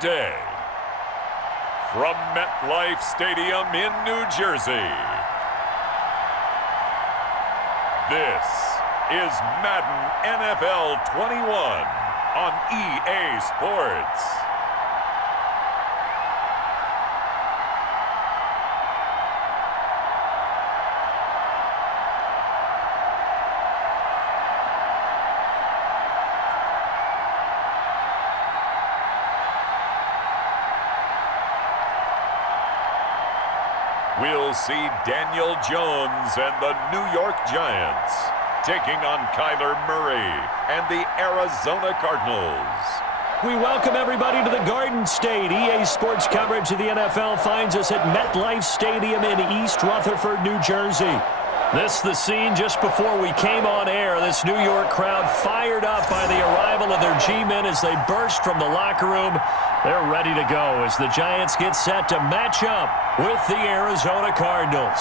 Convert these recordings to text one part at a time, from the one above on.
Today, from MetLife Stadium in New Jersey, this is Madden NFL 21 on EA Sports. We'll see Daniel Jones and the New York Giants taking on Kyler Murray and the Arizona Cardinals. We welcome everybody to the Garden State. EA Sports coverage of the NFL finds us at MetLife Stadium in East Rutherford, New Jersey. This is the scene just before we came on air. This New York crowd fired up by the arrival of their G-men as they burst from the locker room. They're ready to go as the Giants get set to match up with the Arizona Cardinals.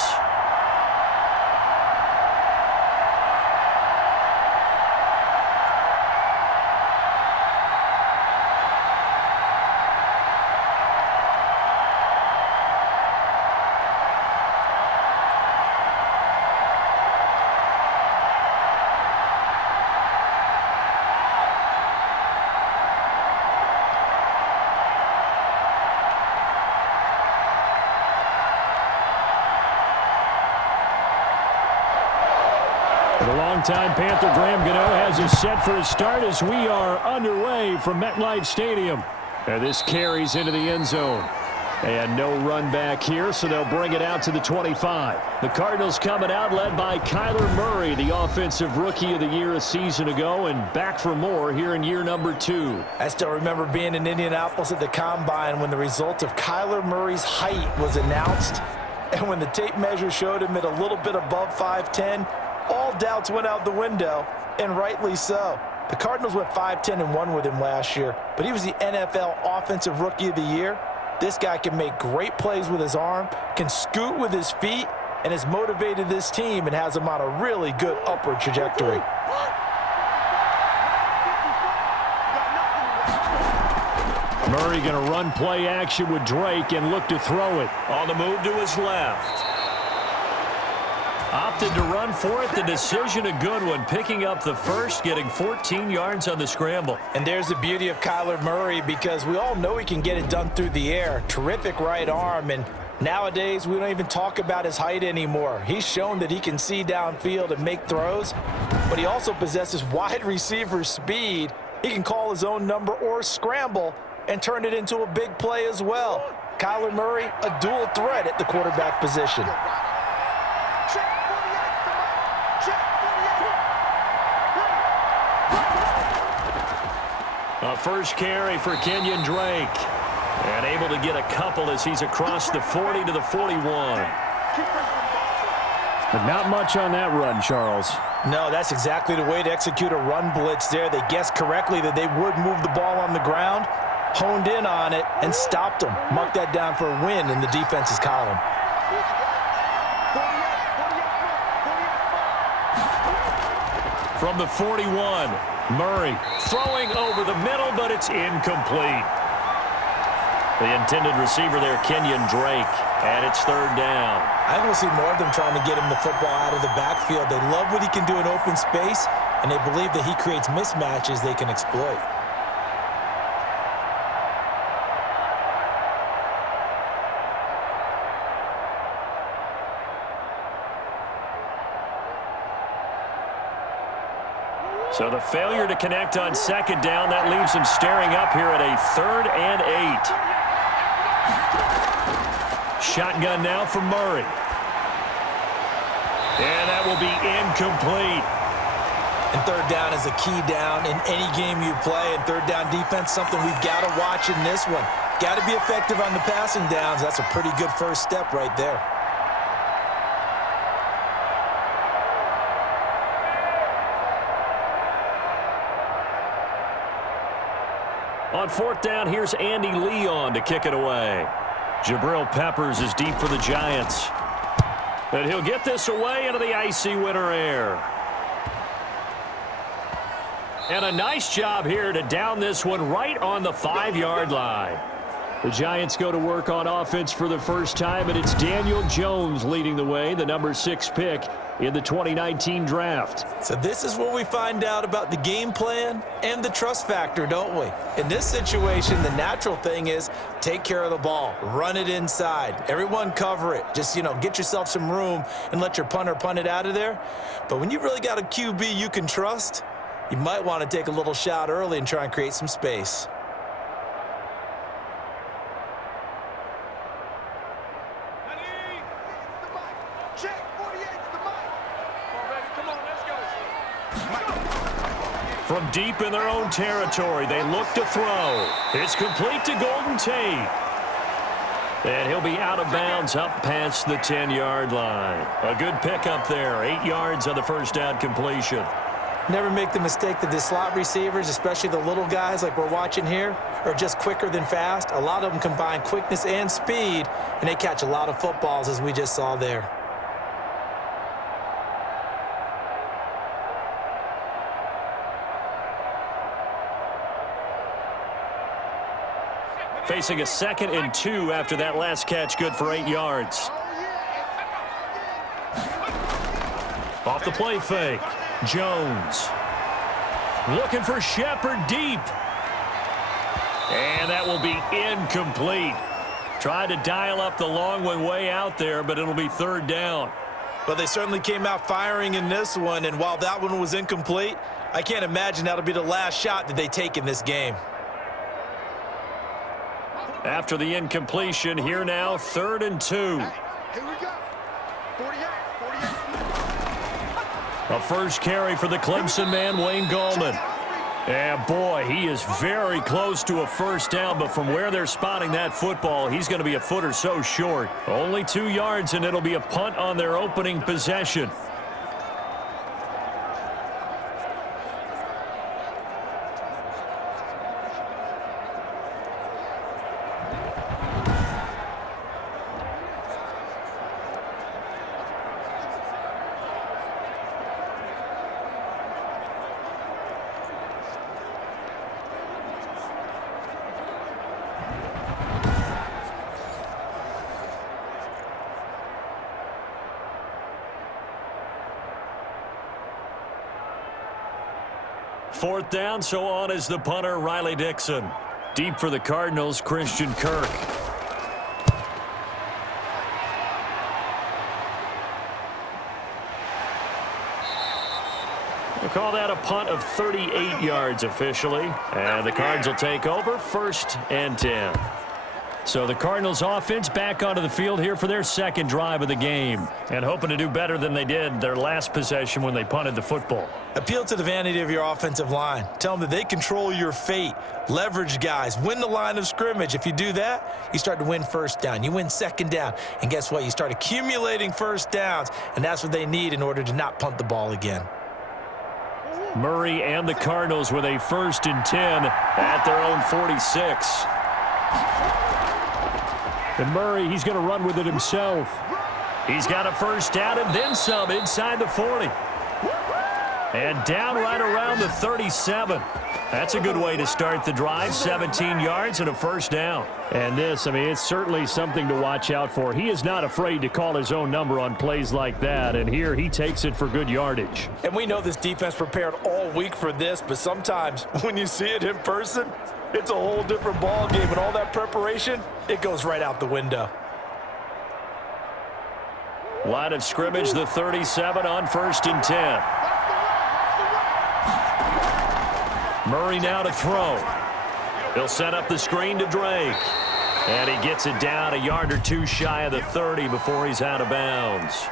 The longtime Panther Graham Gano has us set for a start as we are underway from MetLife Stadium. And this carries into the end zone. And no run back here, so they'll bring it out to the 25. The Cardinals coming out led by Kyler Murray, the offensive rookie of the year a season ago, and back for more here in year number 2. I still remember being in Indianapolis at the Combine when the result of Kyler Murray's height was announced. And when the tape measure showed him at a little bit above 5'10", all doubts went out the window, and rightly so. The Cardinals went 5-10-1 with him last year, but he was the NFL Offensive Rookie of the Year. This guy can make great plays with his arm, can scoot with his feet, and has motivated this team and has them on a really good upward trajectory. Murray going to run play action with Drake and look to throw it. On the move to his left. Opted to run for it. The decision a good one. Picking up the first, getting 14 yards on the scramble. And there's the beauty of Kyler Murray because we all know he can get it done through the air. Terrific right arm. And nowadays we don't even talk about his height anymore. He's shown that he can see downfield and make throws. But he also possesses wide receiver speed. He can call his own number or scramble and turn it into a big play as well. Kyler Murray, a dual threat at the quarterback position. A first carry for Kenyon Drake. And able to get a couple as he's across the 40 to the 41. But not much on that run, Charles. No, that's exactly the way to execute a run blitz there. They guessed correctly that they would move the ball on the ground, honed in on it, and stopped them. Mark that down for a win in the defense's column. From the 41, Murray throwing over the middle, but it's incomplete. The intended receiver there, Kenyon Drake, and it's third down. I think we'll see more of them trying to get him the football out of the backfield. They love what he can do in open space, and they believe that he creates mismatches they can exploit. So the failure to connect on second down, that leaves him staring up here at a 3rd and 8. Shotgun now for Murray. And that will be incomplete. And third down is a key down in any game you play. And third down defense, something we've got to watch in this one. Got to be effective on the passing downs. That's a pretty good first step right there. On 4th down, here's Andy Leon to kick it away. Jabril Peppers is deep for the Giants. And he'll get this away into the icy winter air. And a nice job here to down this one right on the 5-yard line. The Giants go to work on offense for the first time, and it's Daniel Jones leading the way, the number 6 pick in the 2019 draft. So this is where we find out about the game plan and the trust factor, don't we? In this situation, the natural thing is take care of the ball, run it inside, everyone cover it. Just, get yourself some room and let your punter punt it out of there. But when you really got a QB you can trust, you might want to take a little shot early and try and create some space. From deep in their own territory, they look to throw. It's complete to Golden Tate. And he'll be out of bounds up past the 10-yard line. A good pickup there, 8 yards on the first down completion. Never make the mistake that the slot receivers, especially the little guys like we're watching here, are just quicker than fast. A lot of them combine quickness and speed, and they catch a lot of footballs, as we just saw there. Facing a 2nd and 2 after that last catch, good for 8 yards. Off the play fake, Jones. Looking for Shepard deep. And that will be incomplete. Tried to dial up the long one way out there, but it'll be 3rd down. Well, they certainly came out firing in this one, and while that one was incomplete, I can't imagine that'll be the last shot that they take in this game. After the incompletion, here now, 3rd and 2. Here we go. 48. A first carry for the Clemson man, Wayne Gallman. And boy, he is very close to a first down, but from where they're spotting that football, he's going to be a foot or so short. Only 2 yards, and it'll be a punt on their opening possession. Fourth down, so on is the punter, Riley Dixon. Deep for the Cardinals, Christian Kirk. We'll call that a punt of 38 yards officially. And the Cards will take over, 1st and 10. So the Cardinals offense back onto the field here for their 2nd drive of the game. And hoping to do better than they did their last possession when they punted the football. Appeal to the vanity of your offensive line. Tell them that they control your fate. Leverage guys. Win the line of scrimmage. If you do that, you start to win 1st down. You win 2nd down. And guess what? You start accumulating 1st downs. And that's what they need in order to not punt the ball again. Murray and the Cardinals with a 1st and 10 at their own 46. And Murray, he's going to run with it himself. He's got a 1st down and then some inside the 40. And down right around the 37. That's a good way to start the drive. 17 yards and a 1st down. And this, it's certainly something to watch out for. He is not afraid to call his own number on plays like that. And here he takes it for good yardage. And we know this defense prepared all week for this, but sometimes when you see it in person, it's a whole different ball game, and all that preparation, it goes right out the window. Line of scrimmage, the 37 on 1st and 10. Murray now to throw. He'll set up the screen to Drake. And he gets it down a yard or 2 shy of the 30 before he's out of bounds.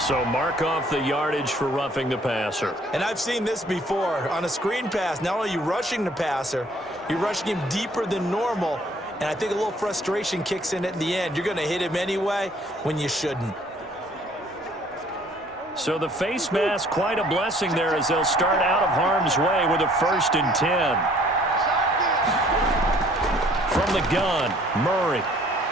So mark off the yardage for roughing the passer. And I've seen this before. On a screen pass, not only are you rushing the passer, you're rushing him deeper than normal. And I think a little frustration kicks in at the end. You're going to hit him anyway when you shouldn't. So the face mask, quite a blessing there as they'll start out of harm's way with a 1st and 10. From the gun, Murray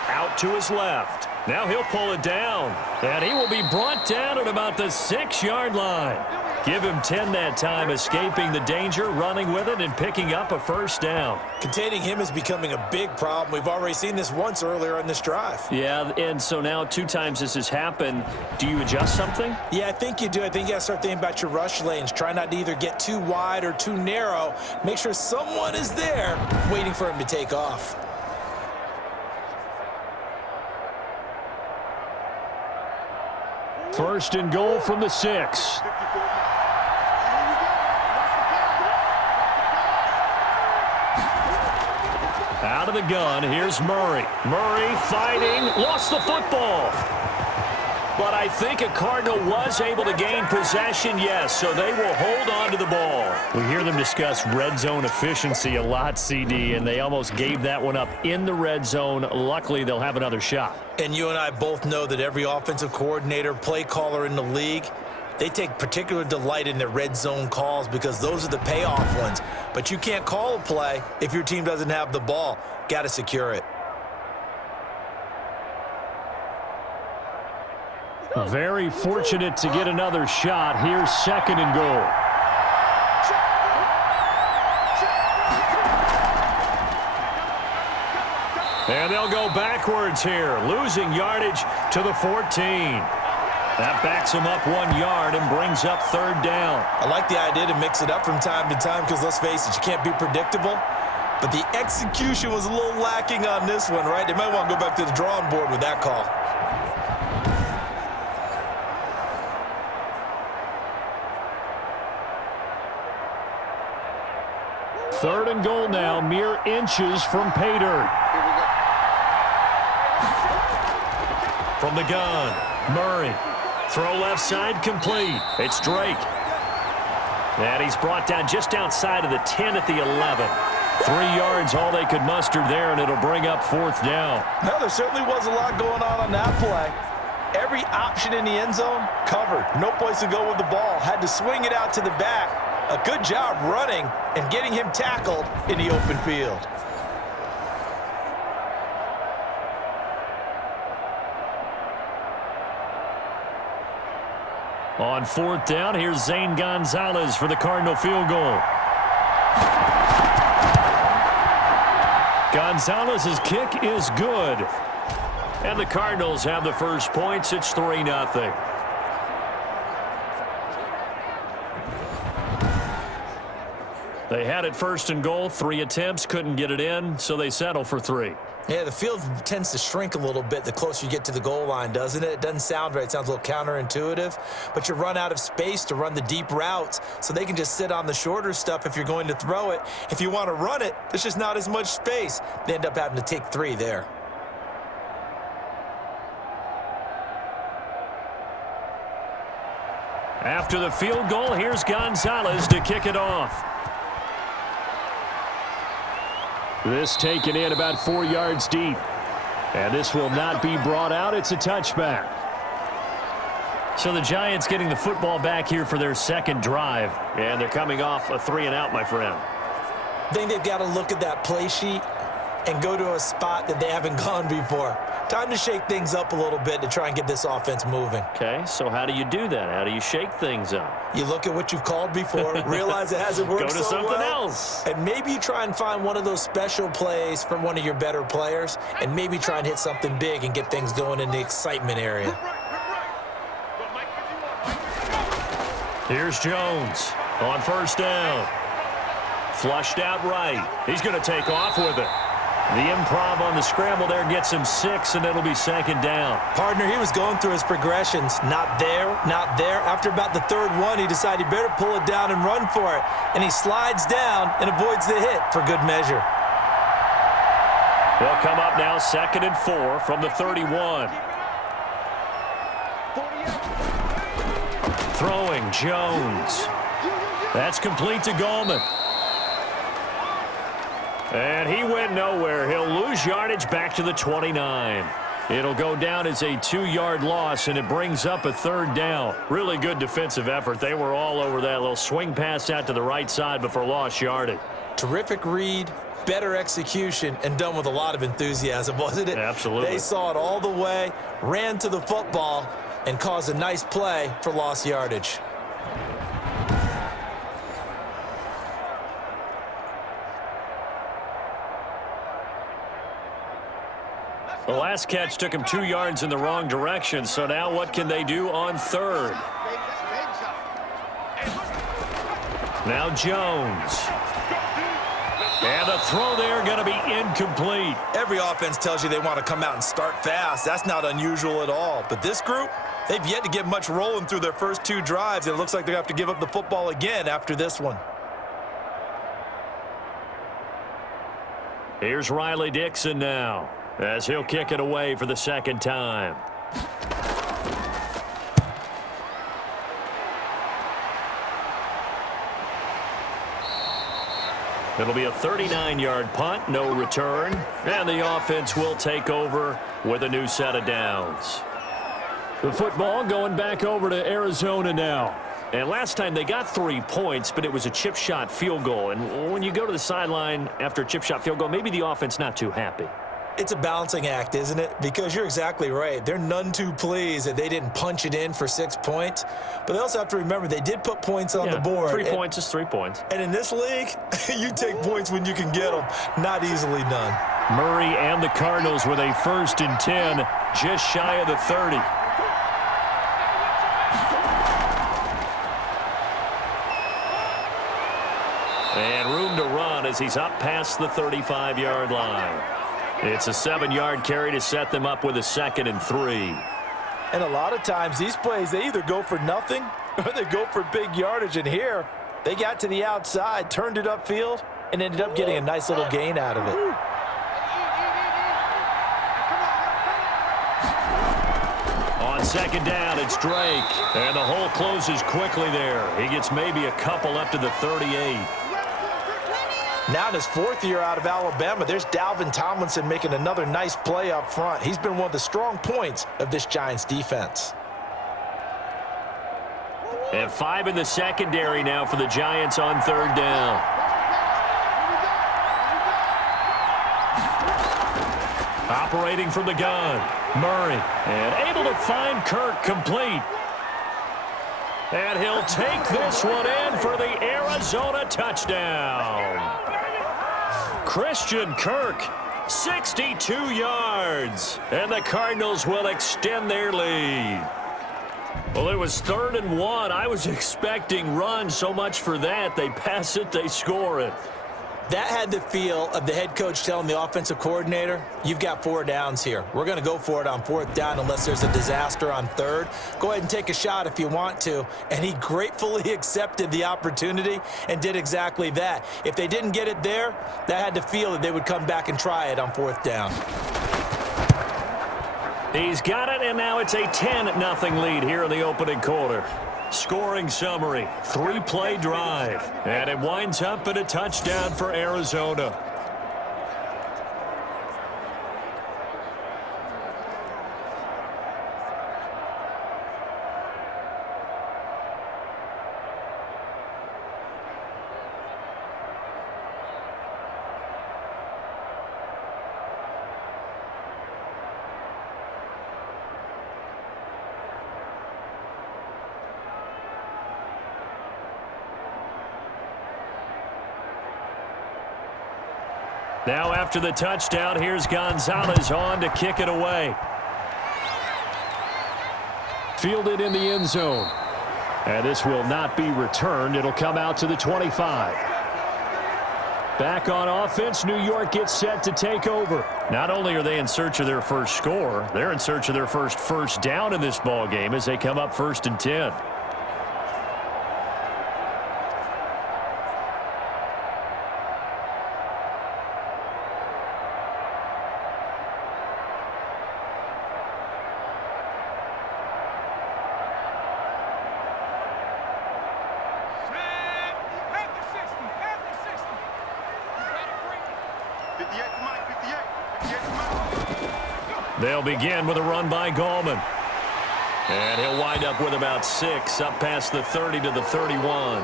out to his left. Now he'll pull it down, and he will be brought down at about the 6-yard line. Give him 10 that time, escaping the danger, running with it, and picking up a first down. Containing him is becoming a big problem. We've already seen this once earlier in this drive. Yeah, and so now 2 times this has happened. Do you adjust something? Yeah, I think you do. I think you got to start thinking about your rush lanes. Try not to either get too wide or too narrow. Make sure someone is there waiting for him to take off. First and goal from the 6. Out of the gun, here's Murray. Murray fighting, lost the football. But I think a Cardinal was able to gain possession, yes, so they will hold on to the ball. We hear them discuss red zone efficiency a lot, CD, and they almost gave that one up in the red zone. Luckily, they'll have another shot. And you and I both know that every offensive coordinator, play caller in the league, they take particular delight in their red zone calls because those are the payoff ones. But you can't call a play if your team doesn't have the ball. Got to secure it. Very fortunate to get another shot. Here's second and goal. And they'll go backwards here, losing yardage to the 14. That backs them up 1 yard and brings up third down. I like the idea to mix it up from time to time because, let's face it, you can't be predictable. But the execution was a little lacking on this one, right? They might want to go back to the drawing board with that call. Third and goal now, mere inches from pay dirt. From the gun, Murray. Throw left side, complete. It's Drake. And he's brought down just outside of the 10 at the 11. 3 yards, all they could muster there, and it'll bring up fourth down. Now, there certainly was a lot going on that play. Every option in the end zone covered. No place to go with the ball. Had to swing it out to the back. A good job running and getting him tackled in the open field. On fourth down, here's Zane Gonzalez for the Cardinal field goal. Gonzalez's kick is good. And the Cardinals have the first points. It's 3-0. They had it first and goal, 3 attempts, couldn't get it in, so they settle for 3. Yeah, the field tends to shrink a little bit the closer you get to the goal line, doesn't it? It doesn't sound right. It sounds a little counterintuitive. But you run out of space to run the deep routes, so they can just sit on the shorter stuff if you're going to throw it. If you want to run it, there's just not as much space. They end up having to take 3 there. After the field goal, here's Gonzalez to kick it off. This taken in about 4 yards deep. And this will not be brought out. It's a touchback. So the Giants getting the football back here for their second drive. And they're coming off a 3-and-out, my friend. I think they've got to look at that play sheet and go to a spot that they haven't gone before. Time to shake things up a little bit to try and get this offense moving. Okay, so how do you do that? How do you shake things up? You look at what you've called before, realize it hasn't worked so well. Go to something else. And maybe you try and find one of those special plays from one of your better players, and maybe try and hit something big and get things going in the excitement area. Here's Jones on first down. Flushed out right. He's going to take off with it. The improv on the scramble there gets him 6, and it'll be second down. Partner, he was going through his progressions. Not there, not there. After about the third one, he decided he better pull it down and run for it. And he slides down and avoids the hit for good measure. They'll come up now 2nd and 4 from the 31. Throwing, Jones. That's complete to Gallman. And he went nowhere. He'll lose yardage back to the 29. It'll go down as a 2-yard loss, and it brings up a third down. Really good defensive effort. They were all over that little swing pass out to the right side before lost yardage. Terrific read, better execution and done with a lot of enthusiasm, wasn't it? Absolutely. They saw it all the way, ran to the football, and caused a nice play for lost yardage. The last catch took him 2 yards in the wrong direction, so now what can they do on third? Now Jones. And the throw there going to be incomplete. Every offense tells you they want to come out and start fast. That's not unusual at all. But this group, they've yet to get much rolling through their first 2 drives, and it looks like they're going to have to give up the football again after this one. Here's Riley Dixon now, as he'll kick it away for the second time. It'll be a 39-yard punt, no return, and the offense will take over with a new set of downs. The football going back over to Arizona now. And last time they got 3 points, but it was a chip shot field goal. And when you go to the sideline after a chip shot field goal, maybe the offense not too happy. It's a balancing act, isn't it? Because you're exactly right. They're none too pleased that they didn't punch it in for 6 points. But they also have to remember they did put points on the board. 3 points is 3 points. And in this league, you take points when you can get them. Not easily done. Murray and the Cardinals with a 1st and 10, just shy of the 30. And room to run as he's up past the 35-yard line. It's a 7-yard carry to set them up with a 2nd and 3. And a lot of times these plays, they either go for nothing or they go for big yardage. And here, they got to the outside, turned it upfield, and ended up getting a nice little gain out of it. On 2nd down, it's Drake. And the hole closes quickly there. He gets maybe a couple up to the 38. Now in his 4th year out of Alabama, there's Dalvin Tomlinson making another nice play up front. He's been one of the strong points of this Giants defense. And 5 in the secondary now for the Giants on 3rd down. Operating from the gun, Murray. And able to find Kirk complete. And he'll take this one in for the Arizona touchdown. Christian Kirk, 62 yards. And the Cardinals will extend their lead. Well, it was 3rd and 1. I was expecting run, so much for that. They pass it, they score it. That had the feel of the head coach telling the offensive coordinator, you've got 4 downs here. We're going to go for it on 4th down unless there's a disaster on 3rd. Go ahead and take a shot if you want to. And he gratefully accepted the opportunity and did exactly that. If they didn't get it there, that had the feel that they would come back and try it on 4th down. He's got it, and now it's a 10-0 lead here in the opening quarter. Scoring summary, 3-play drive, and it winds up in a touchdown for Arizona. Now after the touchdown, here's Gonzalez on to kick it away. Fielded in the end zone. And this will not be returned. It'll come out to the 25. Back on offense, New York gets set to take over. Not only are they in search of their first score, they're in search of their first down in this ball game as they come up 1st and 10. They'll begin with a run by Gallman. And he'll wind up with about 6, up past the 30 to the 31.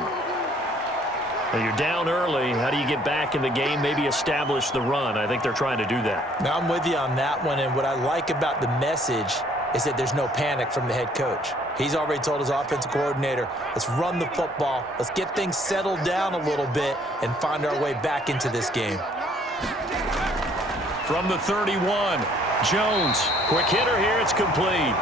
Well, you're down early. How do you get back in the game, maybe establish the run? I think they're trying to do that. Now, I'm with you on that one, and what I like about the message is that there's no panic from the head coach. He's already told his offensive coordinator, let's run the football, let's get things settled down a little bit and find our way back into this game. From the 31, Jones, quick hitter here, it's complete.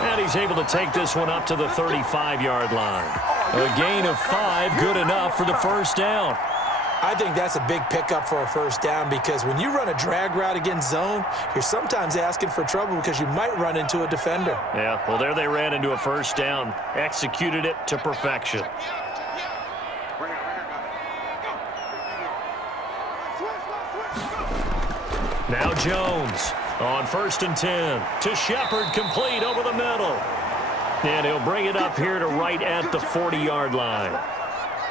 And he's able to take this one up to the 35-yard line. A gain of 5, good enough for the first down. I think that's a big pickup for a first down because when you run a drag route against zone, you're sometimes asking for trouble because you might run into a defender. Yeah, well, there they ran into a first down, executed it to perfection. Now Jones on 1st and 10 to Shepard, complete over the middle. And he'll bring it up here to right at the 40-yard line.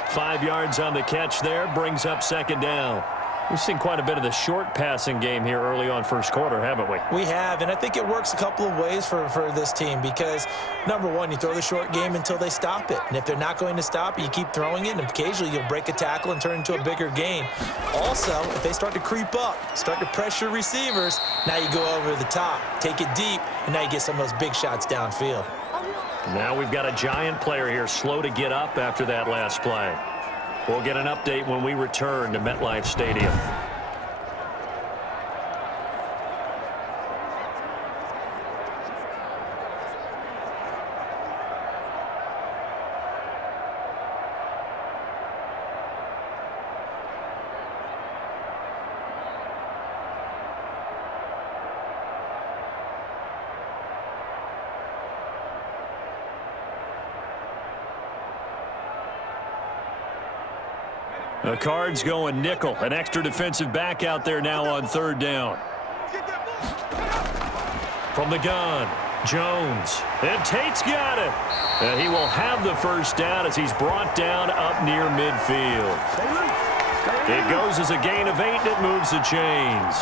5 yards on the catch there, brings up 2nd down. We've seen quite a bit of the short passing game here early on first quarter, haven't we? We have, and I think it works a couple of ways for this team because, number one, you throw the short game until they stop it. And if they're not going to stop it, you keep throwing it, and occasionally you'll break a tackle and turn into a bigger gain. Also, if they start to creep up, start to pressure receivers, now you go over the top, take it deep, and now you get some of those big shots downfield. Now we've got a giant player here slow to get up after that last play. We'll get an update when we return to MetLife Stadium. The Cards going nickel. An extra defensive back out there now on 3rd down. From the gun, Jones. And Tate's got it. And he will have the first down as he's brought down up near midfield. It goes as a gain of 8, and it moves the chains.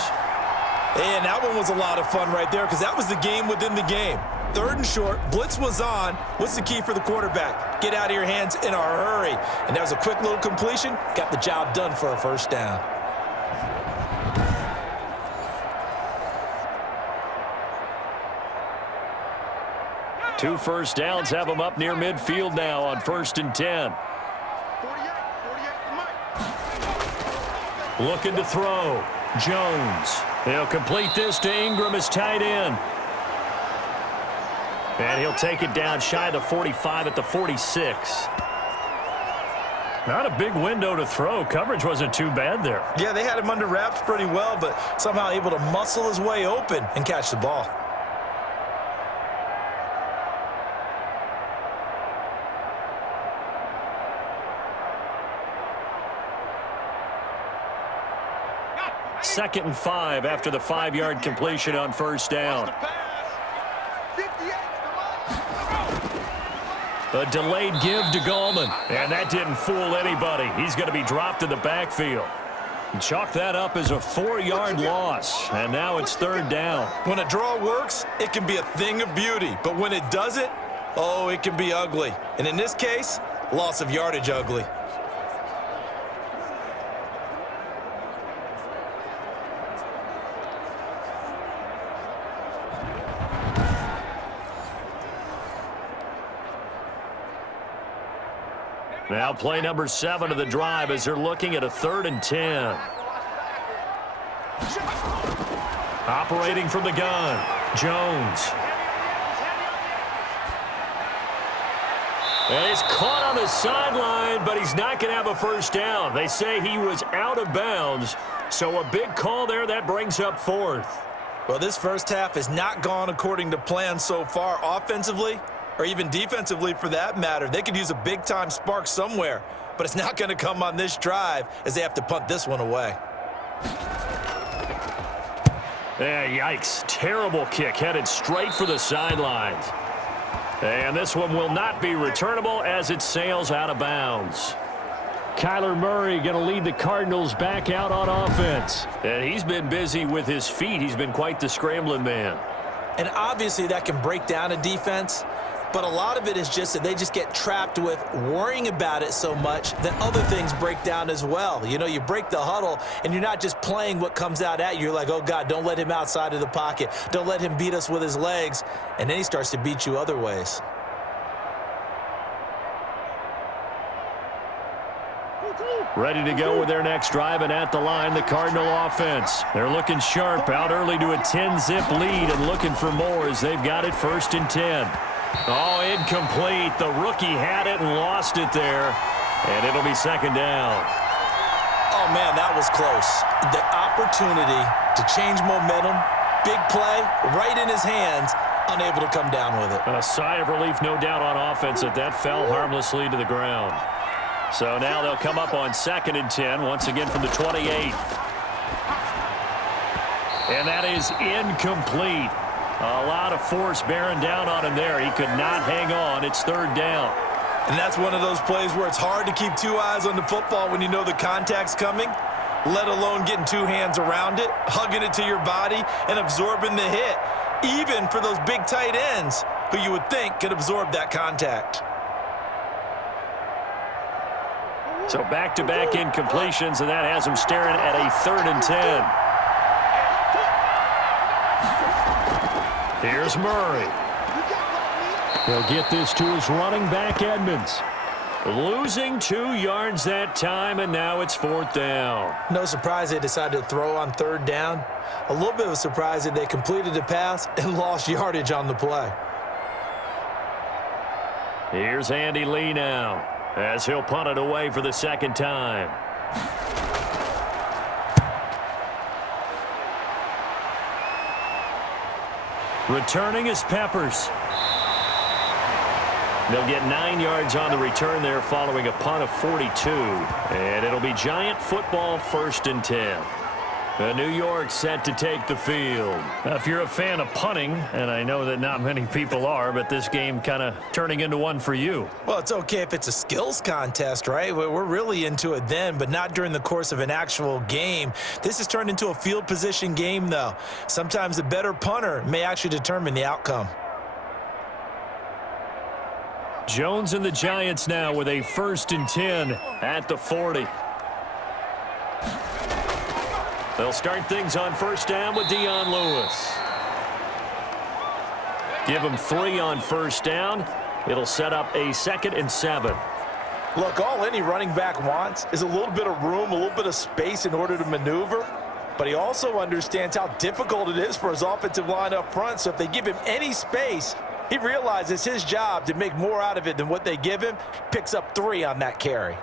And that one was a lot of fun right there because that was the game within the game. 3rd and short, blitz was on. What's the key for the quarterback? Get out of your hands in a hurry. And that was a quick little completion. Got the job done for a first down. Two first downs have him up near midfield now on 1st and 10. Looking to throw. Jones. He'll complete this to Ingram as tight end. And he'll take it down shy of the 45 at the 46. Not a big window to throw. Coverage wasn't too bad there. Yeah, they had him under wraps pretty well, but somehow able to muscle his way open and catch the ball. Second and 5 after the 5-yard completion on first down. A delayed give to Gallman, and that didn't fool anybody. He's going to be dropped in the backfield. Chalk that up as a 4-yard loss, and now it's 3rd down. When a draw works, it can be a thing of beauty, but when it doesn't, oh, it can be ugly. And in this case, loss of yardage ugly. Now play number 7 of the drive as they're looking at a 3rd and 10. Operating from the gun, Jones. And he's caught on the sideline, but he's not going to have a first down. They say he was out of bounds, so a big call there that brings up 4th. Well, this first half has not gone according to plan so far offensively, or even defensively for that matter. They could use a big-time spark somewhere, but it's not going to come on this drive as they have to punt this one away. Yeah, yikes. Terrible kick headed straight for the sidelines. And this one will not be returnable as it sails out of bounds. Kyler Murray going to lead the Cardinals back out on offense. And he's been busy with his feet. He's been quite the scrambling man. And obviously that can break down a defense. But a lot of it is just that they just get trapped with worrying about it so much that other things break down as well. You know, you break the huddle, and you're not just playing what comes out at you. You're like, oh, God, don't let him outside of the pocket. Don't let him beat us with his legs. And then he starts to beat you other ways. Ready to go with their next drive, and at the line, the Cardinal offense. They're looking sharp, out early to a 10-zip lead and looking for more as they've got it 1st and 10. Oh, incomplete. The rookie had it and lost it there, and it'll be 2nd down. Oh, man, that was close. The opportunity to change momentum, big play, right in his hands, unable to come down with it. A sigh of relief, no doubt, on offense that fell harmlessly to the ground. So now they'll come up on 2nd and 10, once again from the 28. And that is incomplete. A lot of force bearing down on him there. He could not hang on. It's 3rd down. And that's one of those plays where it's hard to keep 2 eyes on the football when you know the contact's coming, let alone getting 2 hands around it, hugging it to your body, and absorbing the hit, even for those big tight ends who you would think could absorb that contact. So back-to-back incompletions, and that has him staring at a 3rd and 10. Here's Murray. He'll get this to his running back, Edmonds. Losing 2 yards that time, and now it's 4th down. No surprise they decided to throw on 3rd down. A little bit of a surprise that they completed the pass and lost yardage on the play. Here's Andy Lee now, as he'll punt it away for the 2nd time. Returning is Peppers. They'll get 9 yards on the return there following a punt of 42. And it'll be Giant football 1st and 10. New York set to take the field. Now, if you're a fan of punting, and I know that not many people are, but this game kind of turning into one for you. Well, it's okay if it's a skills contest, right? We're really into it then, but not during the course of an actual game. This has turned into a field position game, though. Sometimes the better punter may actually determine the outcome. Jones and the Giants now with a 1st and 10 at the 40. They'll start things on 1st down with Dion Lewis. Give him 3 on 1st down. It'll set up a 2nd and 7. Look, all any running back wants is a little bit of room, a little bit of space in order to maneuver. But he also understands how difficult it is for his offensive line up front. So if they give him any space, he realizes his job to make more out of it than what they give him. Picks up 3 on that carry.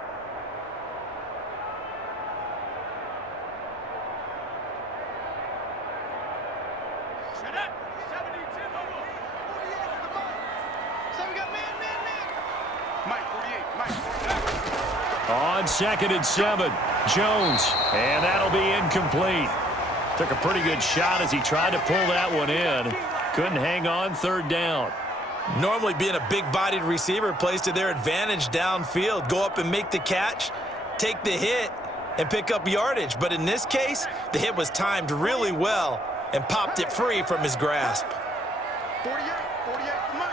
On 2nd and 7, Jones, and that'll be incomplete. Took a pretty good shot as he tried to pull that one in. Couldn't hang on, 3rd down. Normally being a big-bodied receiver plays to their advantage downfield. Go up and make the catch, take the hit, and pick up yardage. But in this case, the hit was timed really well and popped it free from his grasp. 48, Mike.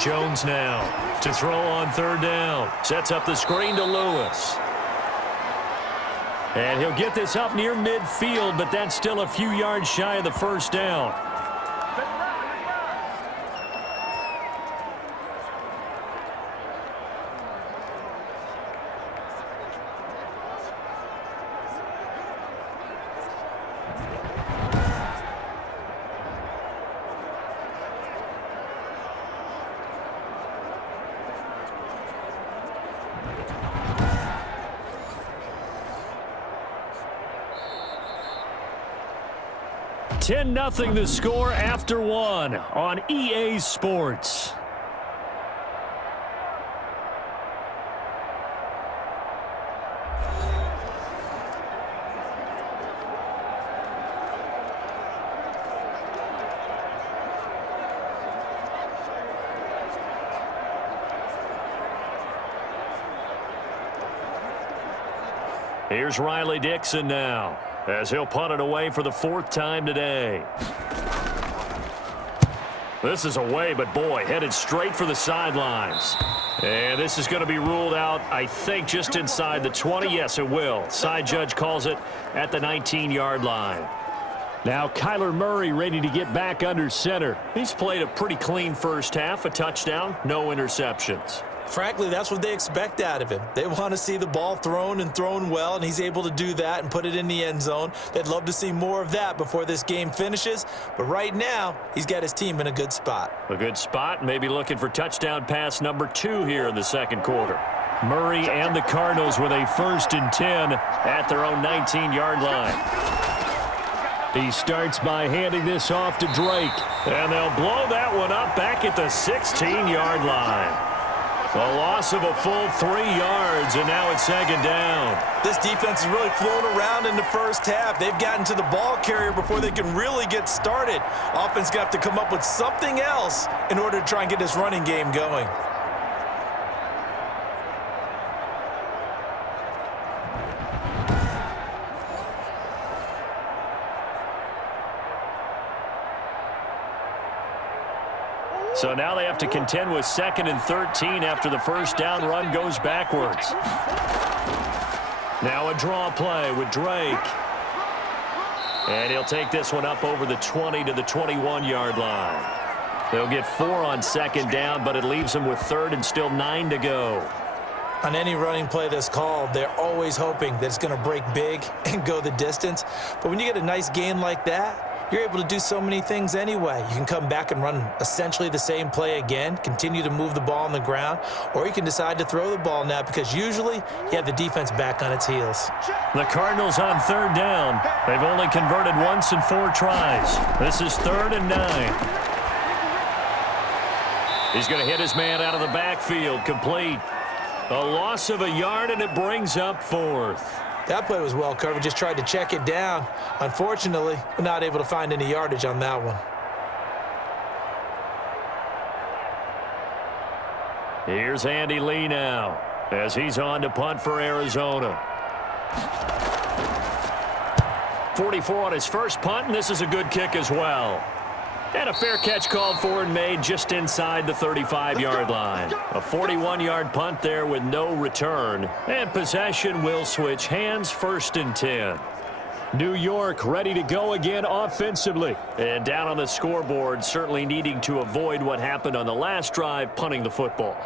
Jones now to throw on 3rd down. Sets up the screen to Lewis. And he'll get this up near midfield, but that's still a few yards shy of the 1st down. $10-0 the score after 1 on EA Sports. Here's Riley Dixon now, as he'll punt it away for the 4th time today. This is away, but boy, headed straight for the sidelines. And this is going to be ruled out, I think, just inside the 20. Yes, it will. Side judge calls it at the 19-yard line. Now Kyler Murray ready to get back under center. He's played a pretty clean first half, a touchdown, no interceptions. Frankly, that's what they expect out of him. They want to see the ball thrown and thrown well, and he's able to do that and put it in the end zone. They'd love to see more of that before this game finishes, but right now, he's got his team in a good spot. A good spot, maybe looking for touchdown pass number 2 here in the second quarter. Murray and the Cardinals with a 1st and 10 at their own 19-yard line. He starts by handing this off to Drake, and they'll blow that one up back at the 16-yard line. A loss of a full 3 yards, and now it's 2nd down. This defense has really flown around in the first half. They've gotten to the ball carrier before they can really get started. Offense got to come up with something else in order to try and get this running game going. So now they have to contend with 2nd and 13 after the first down run goes backwards. Now a draw play with Drake. And he'll take this one up over the 20 to the 21-yard line. They'll get 4 on 2nd down, but it leaves them with 3rd and still 9 to go. On any running play that's called, they're always hoping that it's going to break big and go the distance. But when you get a nice gain like that, you're able to do so many things anyway. You can come back and run essentially the same play again, continue to move the ball on the ground, or you can decide to throw the ball now because usually you have the defense back on its heels. The Cardinals on 3rd down. They've only converted once in 4 tries. This is 3rd and 9. He's going to hit his man out of the backfield, complete. A loss of a yard, and it brings up 4th. That play was well covered, just tried to check it down. Unfortunately, we're not able to find any yardage on that one. Here's Andy Lee now as he's on to punt for Arizona. 44 on his first punt, and this is a good kick as well. And a fair catch called for and made just inside the 35-yard line. A 41-yard punt there with no return. And possession will switch hands, 1st and 10. New York ready to go again offensively. And down on the scoreboard, certainly needing to avoid what happened on the last drive, punting the football.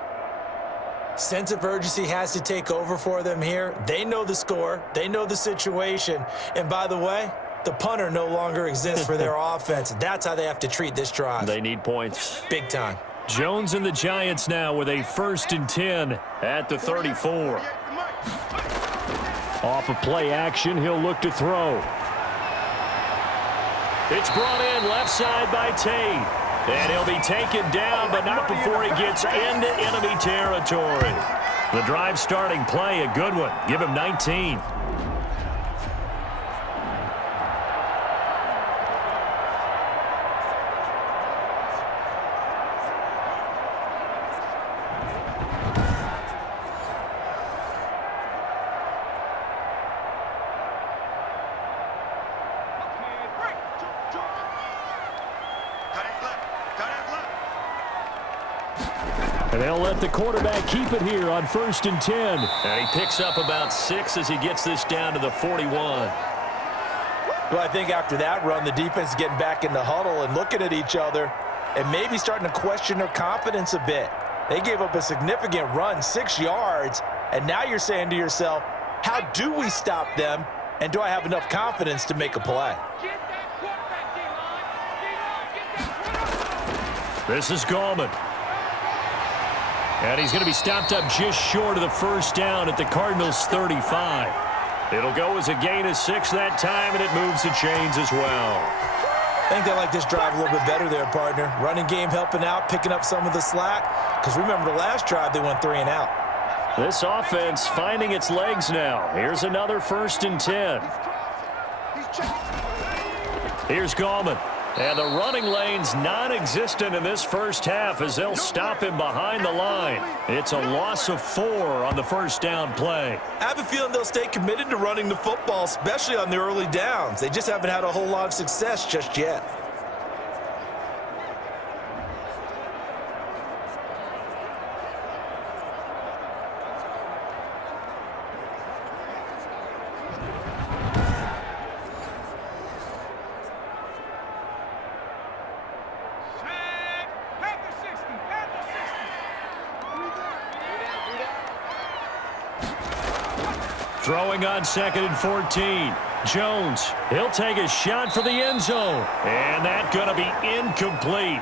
Sense of urgency has to take over for them here. They know the score. They know the situation. And by the way, the punter no longer exists for their offense. That's how they have to treat this drive. They need points. Big time. Jones and the Giants now with a 1st and 10 at the 34. Off of play action, he'll look to throw. It's brought in left side by Tate. And he'll be taken down, but not before he gets into enemy territory. The drive starting play, a good one. Give him 19. And they'll let the quarterback keep it here on 1st and 10. And he picks up about 6 as he gets this down to the 41. Well, I think after that run, the defense is getting back in the huddle and looking at each other and maybe starting to question their confidence a bit. They gave up a significant run, 6 yards, and now you're saying to yourself, how do we stop them, and do I have enough confidence to make a play? This is Gallman. And he's going to be stopped up just short of the first down at the Cardinals' 35. It'll go as a gain of 6 that time, and it moves the chains as well. I think they like this drive a little bit better there, partner. Running game helping out, picking up some of the slack. Because remember the last drive, they went 3 and out. This offense finding its legs now. Here's another 1st and 10. Here's Gallman. And the running lane's non-existent in this first half as they'll stop him behind the line. It's a loss of 4 on the first down play. I have a feeling they'll stay committed to running the football, especially on the early downs. They just haven't had a whole lot of success just yet. Throwing on 2nd and 14. Jones, he'll take a shot for the end zone. And that's going to be incomplete.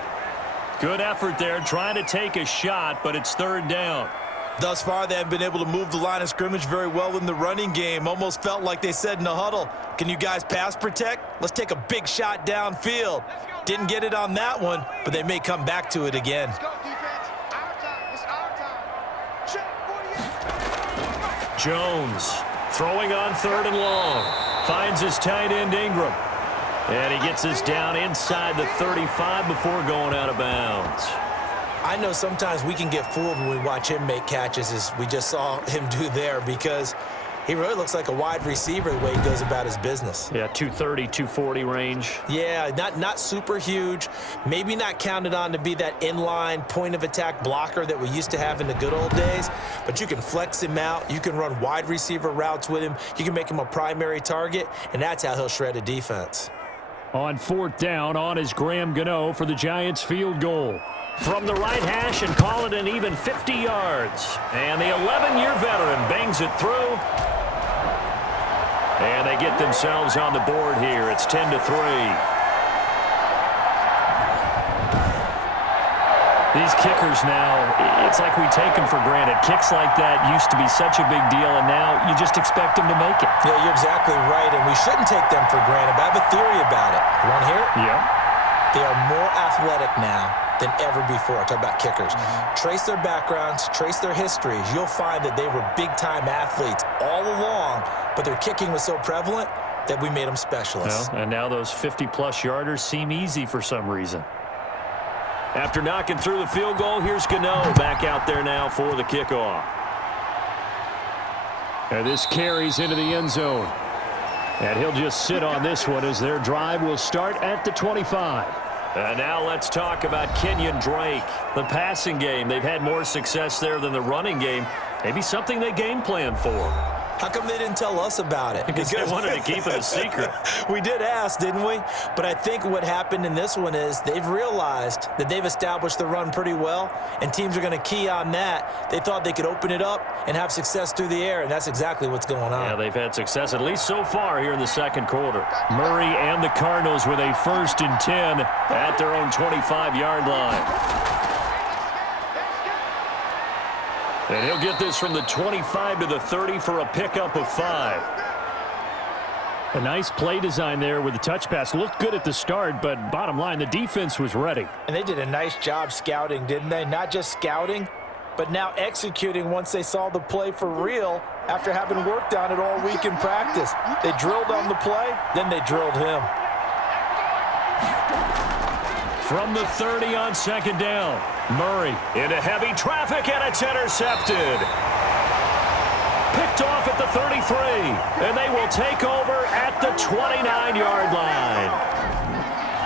Good effort there trying to take a shot, but it's 3rd down. Thus far, they haven't been able to move the line of scrimmage very well in the running game. Almost felt like they said in the huddle, can you guys pass protect? Let's take a big shot downfield. Didn't get it on that one, but they may come back to it again. Let's go, defense. Our time. It's our time. Check 48. Jones throwing on 3rd and long. Finds his tight end Ingram. And he gets this down inside the 35 before going out of bounds. I know sometimes we can get fooled when we watch him make catches, as we just saw him do there, because he really looks like a wide receiver the way he goes about his business. Yeah, 230, 240 range. Yeah, not super huge. Maybe not counted on to be that inline point-of-attack blocker that we used to have in the good old days, but you can flex him out. You can run wide receiver routes with him. You can make him a primary target, and that's how he'll shred a defense. On 4th down, on is Graham Gano for the Giants field goal. From the right hash and call it an even 50 yards. And the 11-year veteran bangs it through. And they get themselves on the board here. It's 10-3. These kickers now, it's like we take them for granted. Kicks like that used to be such a big deal, and now you just expect them to make it. Yeah, you're exactly right, and we shouldn't take them for granted, but I have a theory about it. You want to hear it? Yeah. They are more athletic now than ever before. Talk about kickers. Trace their backgrounds, trace their histories. You'll find that they were big-time athletes all along, but their kicking was so prevalent that we made them specialists. Well, and now those 50-plus yarders seem easy for some reason. After knocking through the field goal, here's Gano back out there now for the kickoff. And this carries into the end zone. And he'll just sit on this one as their drive will start at the 25. And now let's talk about Kenyon Drake. The passing game, they've had more success there than the running game. Maybe something they game plan for. How come they didn't tell us about it? Because they wanted to keep it a secret. We did ask, didn't we? But I think what happened in this one is they've realized that they've established the run pretty well, and teams are going to key on that. They thought they could open it up and have success through the air, and that's exactly what's going on. Yeah, they've had success, at least so far here in the 2nd quarter. Murray and the Cardinals with a 1st and 10 at their own 25-yard line. And he'll get this from the 25 to the 30 for a pickup of 5. A nice play design there with the touch pass. Looked good at the start, but bottom line, the defense was ready. And they did a nice job scouting, didn't they? Not just scouting, but now executing once they saw the play for real after having worked on it all week in practice. They drilled on the play, then they drilled him. From the 30 on 2nd down. Murray into heavy traffic, and it's intercepted. Picked off at the 33, and they will take over at the 29-yard line.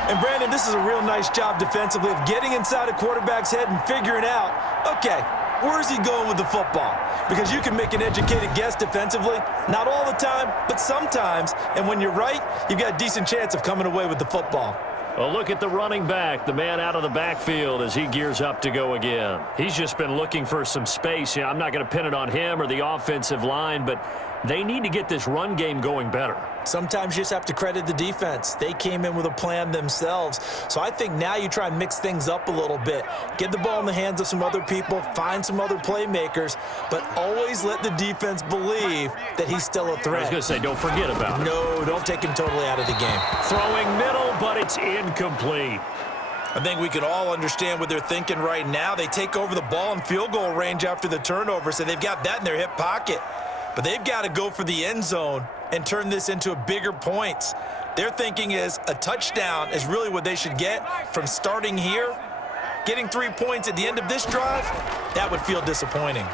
And, Brandon, this is a real nice job defensively of getting inside a quarterback's head and figuring out, okay, where's he going with the football? Because you can make an educated guess defensively, not all the time, but sometimes. And when you're right, you've got a decent chance of coming away with the football. Well, look at the running back, the man out of the backfield as he gears up to go again. He's just been looking for some space. Yeah, I'm not going to pin it on him or the offensive line, but they need to get this run game going better. Sometimes you just have to credit the defense. They came in with a plan themselves. So I think now you try and mix things up a little bit. Get the ball in the hands of some other people, find some other playmakers, but always let the defense believe that he's still a threat. I was going to say, don't forget about it. No, don't take him totally out of the game. Throwing middle, but it's incomplete. I think we can all understand what they're thinking right now. They take over the ball in field goal range after the turnover, so they've got that in their hip pocket. But they've got to go for the end zone and turn this into a bigger points. Their thinking is a touchdown is really what they should get from starting here. Getting 3 points at the end of this drive, that would feel disappointing.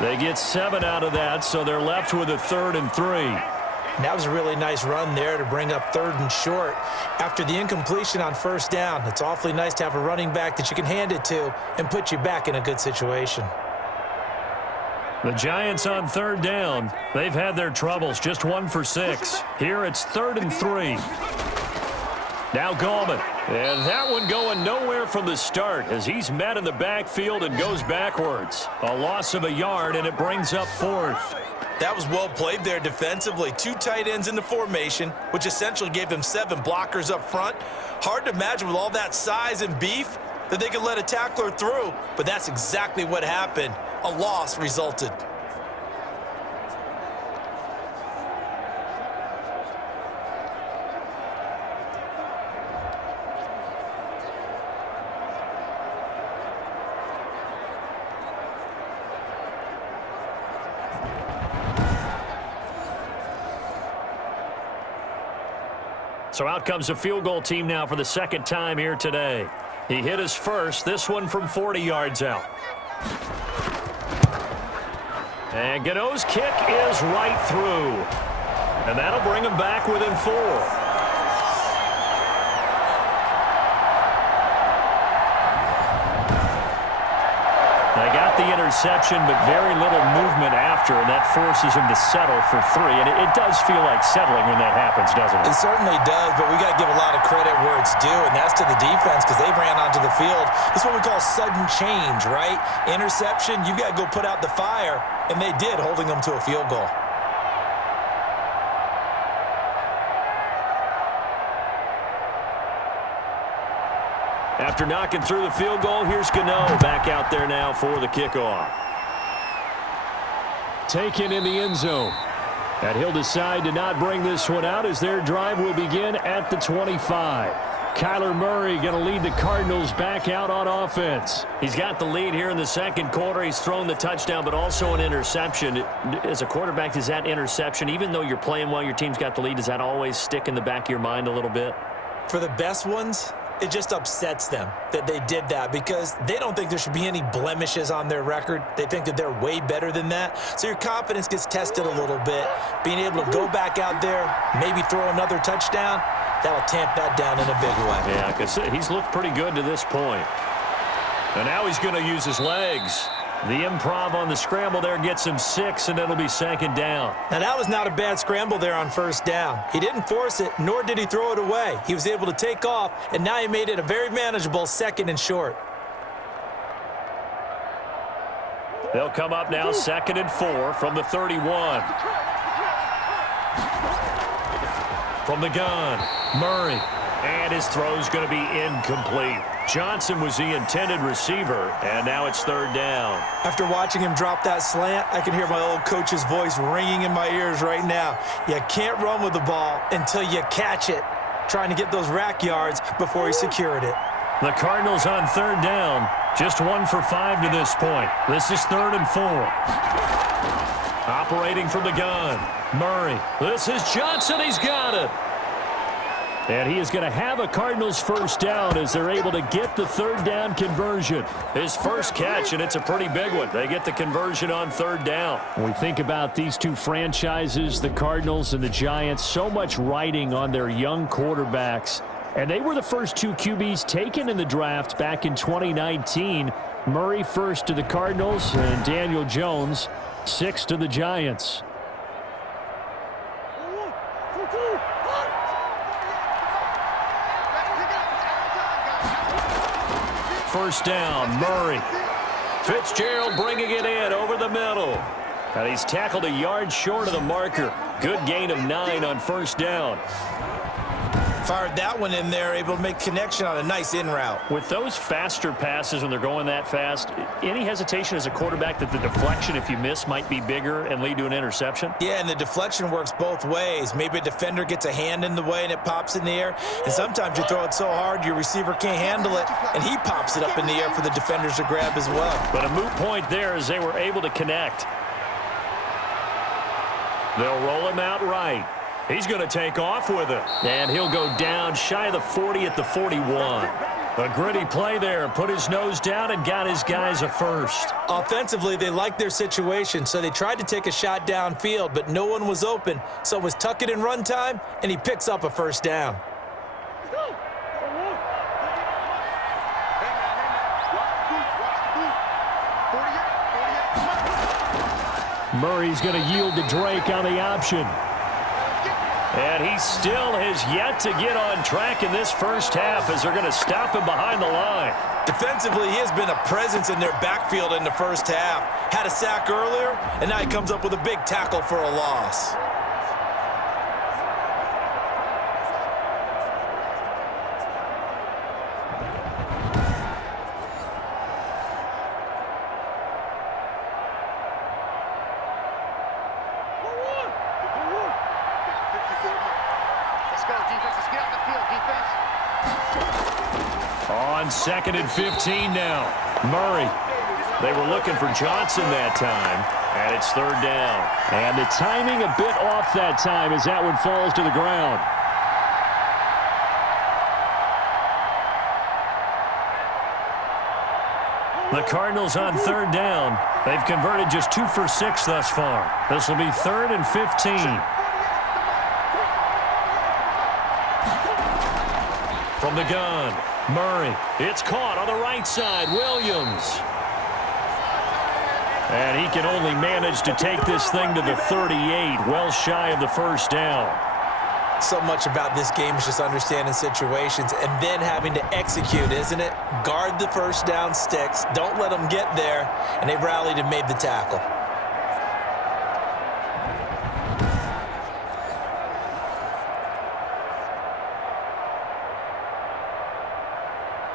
They get 7 out of that, so they're left with a 3rd and 3. And that was a really nice run there to bring up 3rd and short. After the incompletion on 1st down, it's awfully nice to have a running back that you can hand it to and put you back in a good situation. The Giants on 3rd down. They've had their troubles, just 1 for 6. Here it's 3rd and 3. Now Gallman And that one going nowhere from the start as he's met in the backfield and goes backwards. A loss of a yard, and it brings up 4th. That was well played there defensively. 2 tight ends in the formation, which essentially gave them 7 blockers up front. Hard to imagine with all that size and beef that they could let a tackler through, but that's exactly what happened. A loss resulted. So out comes a field goal team now for the second time here today. He hit his first, this one from 40 yards out. And Gano's kick is right through. And that'll bring him back within 4. They got the interception, but very little movement after, and that forces him to settle for 3. And it does feel like settling when that happens, doesn't it? It certainly does, but we got to give a lot of credit where it's due, and that's to the defense because they ran onto the field. This is what we call sudden change, right? Interception, you got to go put out the fire, and they did, holding them to a field goal. After knocking through the field goal, here's Gano back out there now for the kickoff. Taken in the end zone. And he'll decide to not bring this one out as their drive will begin at the 25. Kyler Murray going to lead the Cardinals back out on offense. He's got the lead here in the second quarter. He's thrown the touchdown, but also an interception. As a quarterback, does that interception, even though you're playing well, your team's got the lead, does that always stick in the back of your mind a little bit? For the best ones, it just upsets them that they did that because they don't think there should be any blemishes on their record. They think that they're way better than that. So your confidence gets tested a little bit. Being able to go back out there, maybe throw another touchdown, that'll tamp that down in a big way. Yeah, because he's looked pretty good to this point. And now he's going to use his legs. The improv on the scramble there gets him 6, and it'll be second down. Now, that was not a bad scramble there on first down. He didn't force it, nor did he throw it away. He was able to take off, and now he made it a very manageable 2nd and short. They'll come up now 2nd and 4 from the 31. From the gun, Murray. And his throw's going to be incomplete. Johnson was the intended receiver, and now it's 3rd down. After watching him drop that slant, I can hear my old coach's voice ringing in my ears right now. You can't run with the ball until you catch it. Trying to get those rack yards before he secured it. The Cardinals on 3rd down. Just 1 for 5 to this point. This is 3rd and 4. Operating from the gun, Murray. This is Johnson. He's got it. And he is going to have a Cardinals first down as they're able to get the 3rd down conversion. His first catch, and it's a pretty big one. They get the conversion on 3rd down. When we think about these two franchises, the Cardinals and the Giants, so much riding on their young quarterbacks. And they were the first 2 QBs taken in the draft back in 2019. Murray first to the Cardinals and Daniel Jones 6th to the Giants. First down, Murray. Fitzgerald bringing it in over the middle. And he's tackled a yard short of the marker. Good gain of 9 on first down. Fired that one in there, able to make connection on a nice in route. With those faster passes when they're going that fast, any hesitation as a quarterback that the deflection, if you miss, might be bigger and lead to an interception? Yeah, and the deflection works both ways. Maybe a defender gets a hand in the way and it pops in the air. And sometimes you throw it so hard your receiver can't handle it, and he pops it up in the air for the defenders to grab as well. But a moot point there as they were able to connect. They'll roll him out right. He's going to take off with it. And he'll go down shy of the 40 at the 41. A gritty play there. Put his nose down and got his guys a first. Offensively, they liked their situation, so they tried to take a shot downfield, but no one was open. So it was tuck it in run time, and he picks up a first down. Murray's going to yield to Drake on the option. And he still has yet to get on track in this first half as they're going to stop him behind the line. Defensively, he has been a presence in their backfield in the first half. Had a sack earlier, and now he comes up with a big tackle for a loss. On 2nd and 15 now. Murray. They were looking for Johnson that time, and it's 3rd down. And the timing a bit off that time as that one falls to the ground. The Cardinals on 3rd down. They've converted just 2 for 6 thus far. This will be 3rd and 15. From the gun, Murray. It's caught on the right side. Williams. And he can only manage to take this thing to the 38, well shy of the first down. So much about this game is just understanding situations and then having to execute, isn't it? Guard the first down sticks. Don't let them get there. And they rallied and made the tackle.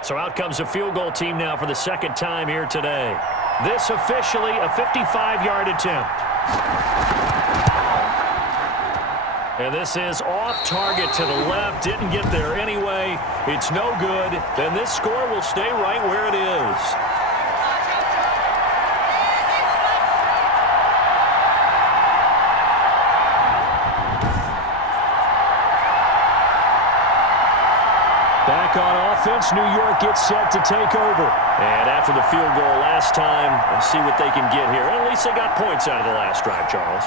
So out comes a field goal team now for the 2nd time here today. This officially a 55-yard attempt. And this is off target to the left. Didn't get there anyway. It's no good. Then this score will stay right where it is. Back on offense, New York gets set to take over. And after the field goal last time, let's see what they can get here. At least they got points out of the last drive, Charles.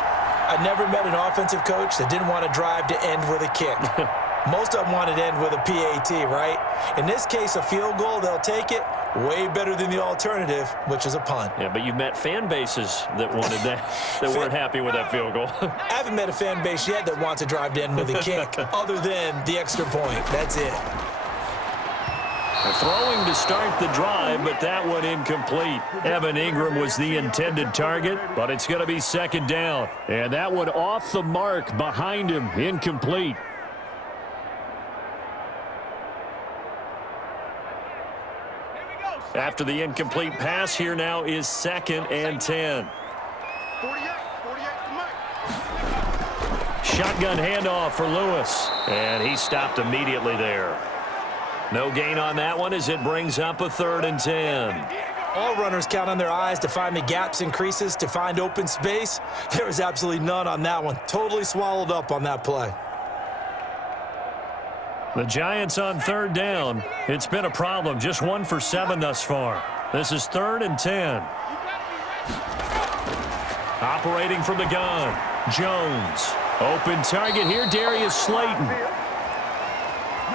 I never met an offensive coach that didn't want to drive to end with a kick. Most of them wanted to end with a PAT, right? In this case, a field goal, they'll take it. Way better than the alternative, which is a punt. Yeah, but you've met fan bases that wanted that, that weren't happy with that field goal. I haven't met a fan base yet that wants to drive to end with a kick, other than the extra point. That's it. Throwing to start the drive, but that one incomplete. Evan Ingram was the intended target, but it's going to be 2nd down. And that one off the mark behind him, incomplete. After the incomplete pass, here now is 2nd and 10. 48, Shotgun handoff for Lewis, and he stopped immediately there. No gain on that one as it brings up a 3rd and 10. All runners count on their eyes to find the gaps and creases, to find open space. There was absolutely none on that one. Totally swallowed up on that play. The Giants on 3rd down. It's been a problem. Just 1 for 7 thus far. This is 3rd and 10. Operating from the gun. Jones. Open target here, Darius Slayton.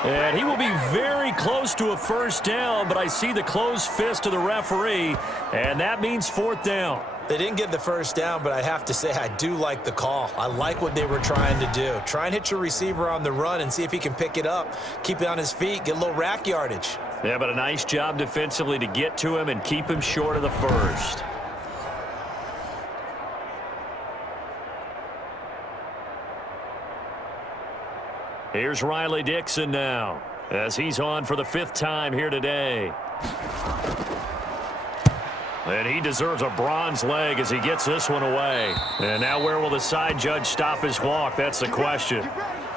And he will be very close to a first down, but I see the closed fist of the referee, and that means 4th down. They didn't get the first down, but I have to say I do like the call. I like what they were trying to do. Try and hit your receiver on the run and see if he can pick it up, keep it on his feet, get a little rack yardage. Yeah, but a nice job defensively to get to him and keep him short of the first. Here's Riley Dixon now as he's on for the 5th time here today. And he deserves a bronze leg as he gets this one away. And now where will the side judge stop his walk? That's the question.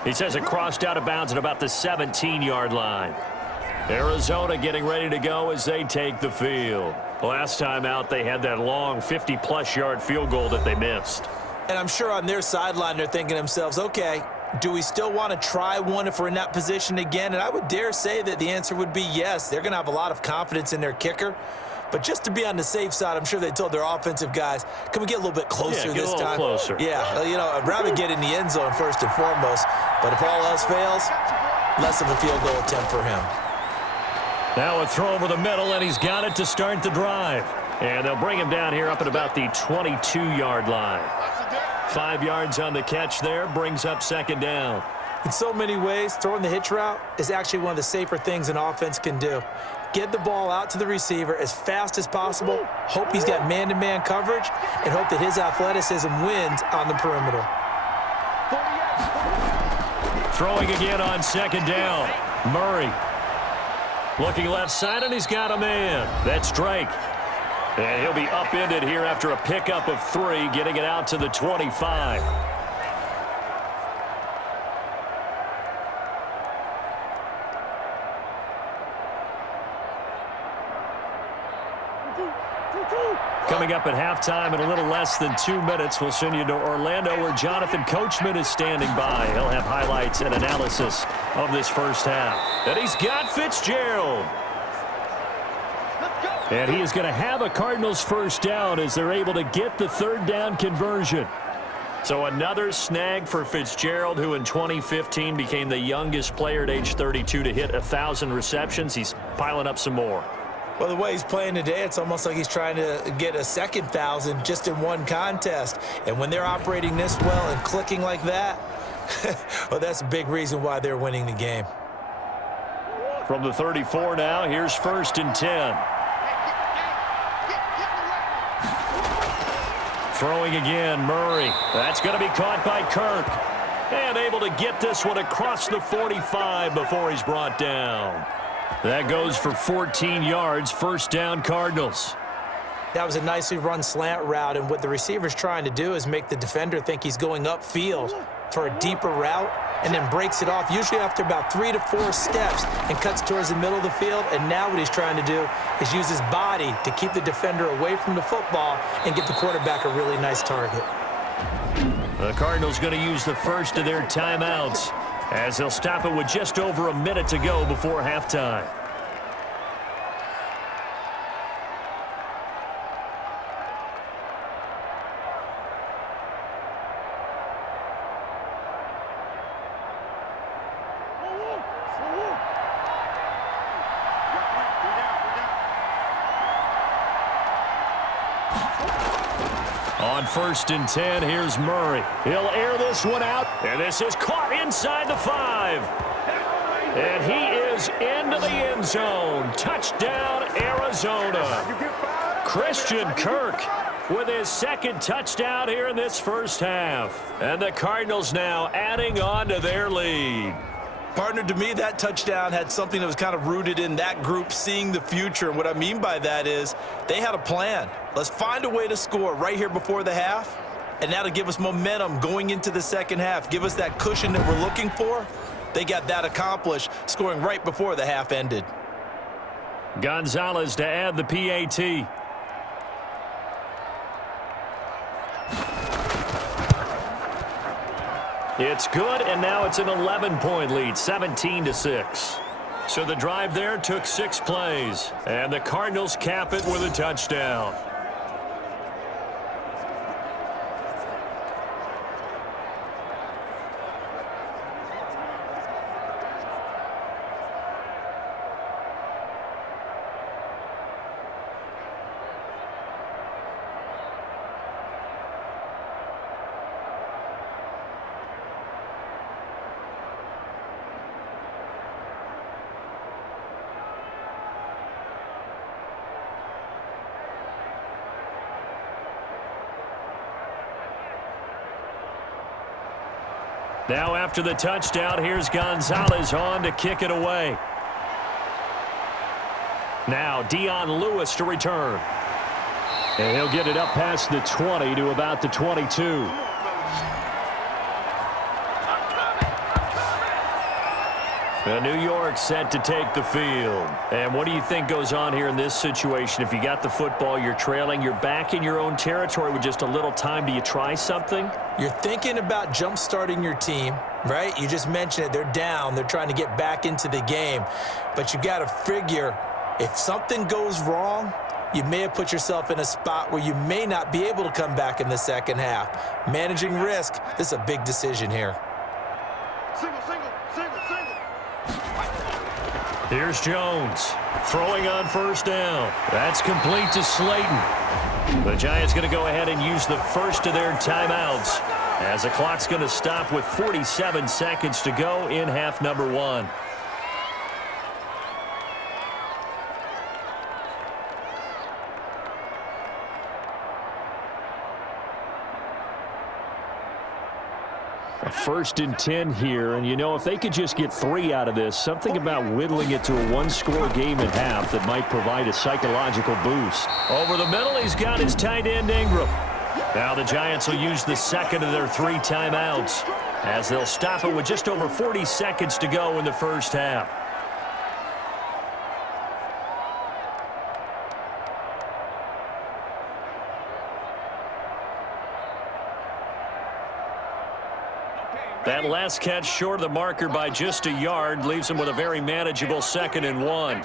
He says it crossed out of bounds at about the 17-yard line. Arizona getting ready to go as they take the field. Last time out, they had that long 50-plus yard field goal that they missed. And I'm sure on their sideline they're thinking to themselves, okay, do we still want to try one if we're in that position again? And I would dare say that the answer would be yes. They're going to have a lot of confidence in their kicker. But just to be on the safe side, I'm sure they told their offensive guys, can we get a little bit closer this time? Closer. Yeah, you know, I'd rather get in the end zone first and foremost. But if all else fails, less of a field goal attempt for him. Now a throw over the middle, and he's got it to start the drive. And they'll bring him down here up at about the 22-yard line. 5 yards on the catch there, brings up second down. In so many ways, throwing the hitch route is actually one of the safer things an offense can do. Get the ball out to the receiver as fast as possible, hope he's got man-to-man coverage, and hope that his athleticism wins on the perimeter. Throwing again on second down. Murray. Looking left side, and he's got a man. That's Drake. And he'll be upended here after a pickup of 3, getting it out to the 25. Coming up at halftime in a little less than 2 minutes, we'll send you to Orlando where Jonathan Coachman is standing by. He'll have highlights and analysis of this first half. And he's got Fitzgerald. And he is going to have a Cardinals first down as they're able to get the third down conversion. So another snag for Fitzgerald, who in 2015 became the youngest player at age 32 to hit 1,000 receptions. He's piling up some more. Well, the way he's playing today, it's almost like he's trying to get a second 1,000 just in one contest. And when they're operating this well and clicking like that, well, that's a big reason why they're winning the game. From the 34 now, here's 1st and 10. Throwing again, Murray. That's going to be caught by Kirk. And able to get this one across the 45 before he's brought down. That goes for 14 yards, first down Cardinals. That was a nicely run slant route, and what the receiver's trying to do is make the defender think he's going upfield for a deeper route and then breaks it off, usually after about 3 to 4 steps, and cuts towards the middle of the field. And now what he's trying to do is use his body to keep the defender away from the football and get the quarterback a really nice target. The Cardinals going to use the first of their timeouts, as they'll stop it with just over a minute to go before halftime. On 1st and 10, here's Murray. He'll air this one out, and this is caught inside the 5. And he is into the end zone. Touchdown, Arizona. Christian Kirk with his second touchdown here in this first half. And the Cardinals now adding on to their lead. Partner, to me, that touchdown had something that was kind of rooted in that group seeing the future. And what I mean by that is they had a plan. Let's find a way to score right here before the half, and that'll give us momentum going into the second half, give us that cushion that we're looking for. They got that accomplished, scoring right before the half ended. Gonzalez to add the PAT. It's good, and now it's an 11-point lead, 17-6. So the drive there took 6 plays, and the Cardinals cap it with a touchdown. Now after the touchdown, here's Gonzalez on to kick it away. Now Dion Lewis to return. And he'll get it up past the 20 to about the 22. New York set to take the field. And what do you think goes on here in this situation? If you got the football, you're trailing, you're back in your own territory with just a little time. Do you try something? You're thinking about jump-starting your team, right? You just mentioned it. They're down. They're trying to get back into the game. But you got to figure, if something goes wrong, you may have put yourself in a spot where you may not be able to come back in the second half. Managing risk, this is a big decision here. Single, single, single, single. Here's Jones throwing on first down. That's complete to Slayton. The Giants going to go ahead and use the first of their timeouts as the clock's going to stop with 47 seconds to go in half number 1. A 1st and 10 here, and you know, if they could just get 3 out of this, something about whittling it to a one-score game at half that might provide a psychological boost. Over the middle, he's got his tight end Ingram. Now the Giants will use the second of their 3 timeouts as they'll stop it with just over 40 seconds to go in the first half. That last catch short of the marker by just a yard leaves him with a very manageable 2nd and 1.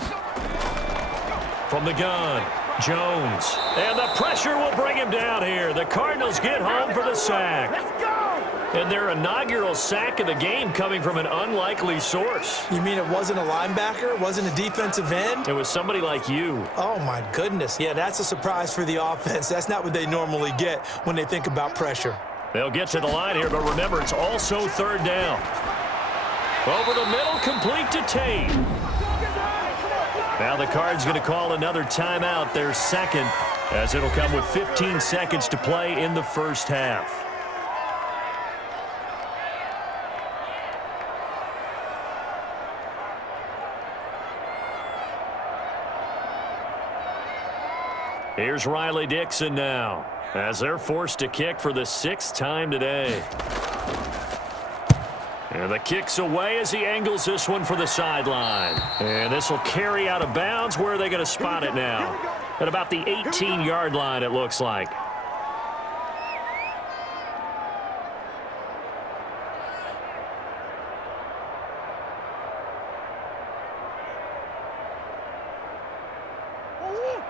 From the gun, Jones. And the pressure will bring him down here. The Cardinals get home for the sack. And their inaugural sack of the game coming from an unlikely source. You mean it wasn't a linebacker? It wasn't a defensive end? It was somebody like you. Oh, my goodness. Yeah, that's a surprise for the offense. That's not what they normally get when they think about pressure. They'll get to the line here, but remember, it's also 3rd down. Over the middle, complete to Tate. Now the Cards going to call another timeout, their 2nd, as it'll come with 15 seconds to play in the first half. Here's Riley Dixon now, as they're forced to kick for the 6th time today. And the kick's away as he angles this one for the sideline. And this will carry out of bounds. Where are they going to spot it now? At about the 18-yard line, it looks like.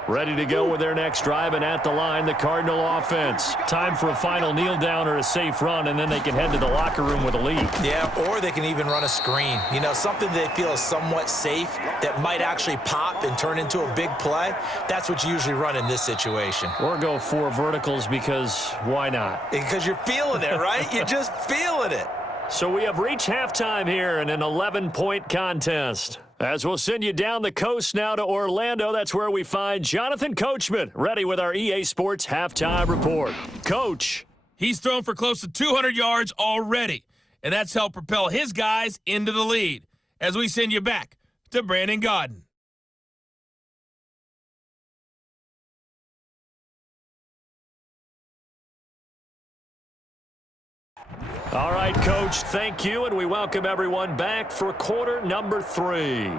Ready to go with their next drive, and at the line, the Cardinal offense. Time for a final kneel down or a safe run, and then they can head to the locker room with a lead. Yeah, or they can even run a screen. You know, something they feel is somewhat safe that might actually pop and turn into a big play. That's what you usually run in this situation. Or go 4 verticals, because why not? Because you're feeling it, right? You're just feeling it. So we have reached halftime here in an 11-point contest. As we'll send you down the coast now to Orlando, that's where we find Jonathan Coachman, ready with our EA Sports Halftime Report. Coach. He's thrown for close to 200 yards already, and that's helped propel his guys into the lead. As we send you back to Brandon Gaudin. All right, Coach, thank you, and we welcome everyone back for quarter number 3.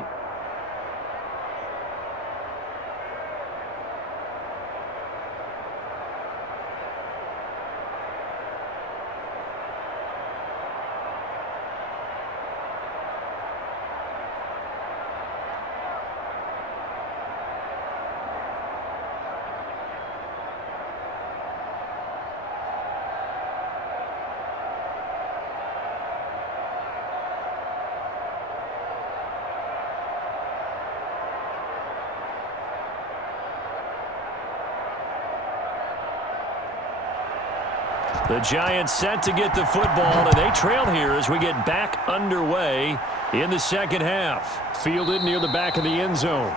The Giants set to get the football, and they trail here as we get back underway in the second half. Fielded near the back of the end zone.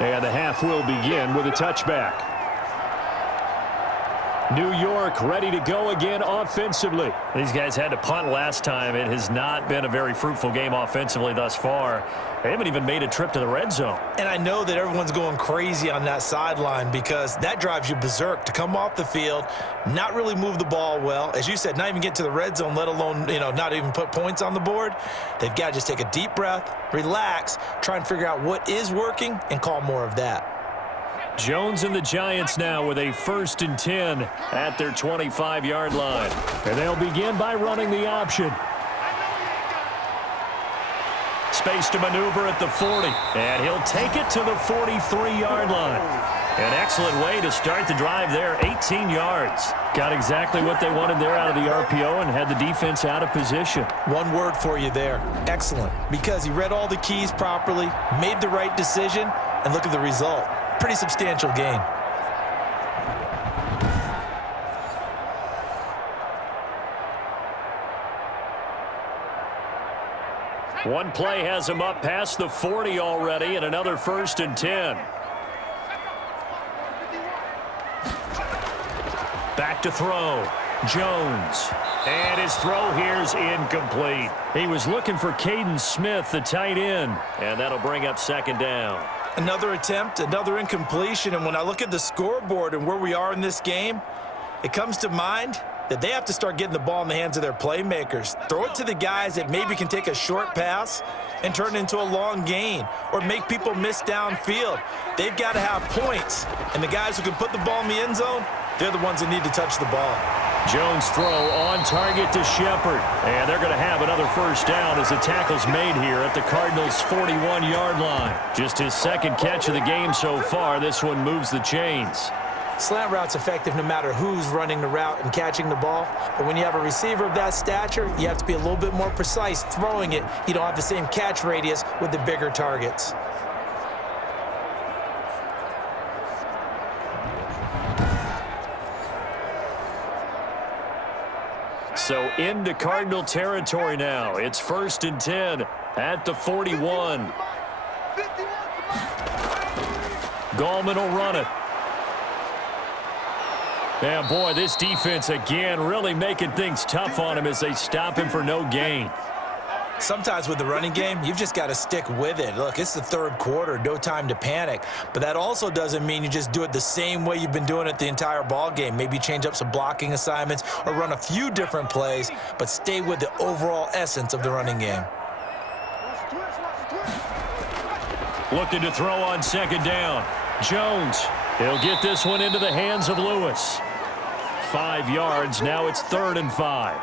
And the half will begin with a touchback. New York ready to go again offensively. These guys had to punt last time. It has not been a very fruitful game offensively thus far. They haven't even made a trip to the red zone. And I know that everyone's going crazy on that sideline because that drives you berserk to come off the field, not really move the ball well. As you said, not even get to the red zone, let alone, not even put points on the board. They've got to just take a deep breath, relax, try and figure out what is working, and call more of that. Jones and the Giants now with a 1st and 10 at their 25-yard line. And they'll begin by running the option. Space to maneuver at the 40. And he'll take it to the 43-yard line. An excellent way to start the drive there, 18 yards. Got exactly what they wanted there out of the RPO and had the defense out of position. One word for you there, excellent. Because he read all the keys properly, made the right decision, and look at the result. Pretty substantial gain. One play has him up past the 40 already, and another 1st and 10. Back to throw. Jones. And his throw here's incomplete. He was looking for Caden Smith, the tight end, and that'll bring up 2nd down. Another attempt, another incompletion, and when I look at the scoreboard and where we are in this game, it comes to mind that they have to start getting the ball in the hands of their playmakers. Throw it to the guys that maybe can take a short pass and turn it into a long gain or make people miss downfield. They've got to have points, and the guys who can put the ball in the end zone, they're the ones that need to touch the ball. Jones throw on target to Shepard. And they're going to have another 1st down as the tackle's made here at the Cardinals' 41-yard line. Just his 2nd catch of the game so far. This one moves the chains. Slant route's effective no matter who's running the route and catching the ball. But when you have a receiver of that stature, you have to be a little bit more precise throwing it. You don't have the same catch radius with the bigger targets. So into Cardinal territory now. It's 1st and 10 at the 41. Gallman will run it. And boy, this defense again really making things tough on him as they stop him for no gain. Sometimes with the running game, you've just got to stick with it. Look, it's the 3rd quarter, no time to panic. But that also doesn't mean you just do it the same way you've been doing it the entire ball game. Maybe change up some blocking assignments or run a few different plays, but stay with the overall essence of the running game. Looking to throw on 2nd down. Jones. He'll get this one into the hands of Lewis. 5 yards. Now it's 3rd and 5.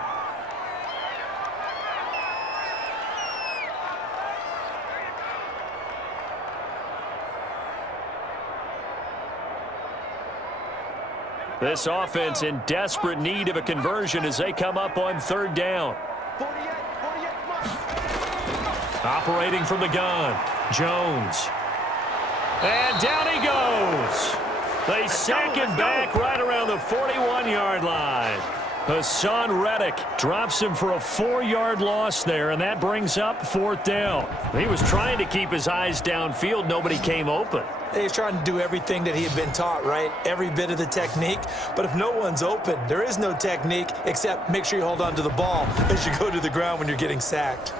This offense in desperate need of a conversion as they come up on 3rd down. Operating from the gun, Jones. And down he goes. They sack him back right around the 41-yard line. Hassan Reddick drops him for a 4-yard loss there, and that brings up 4th down. He was trying to keep his eyes downfield. Nobody came open. He's trying to do everything that he had been taught, right? Every bit of the technique. But if no one's open, there is no technique except make sure you hold on to the ball as you go to the ground when you're getting sacked.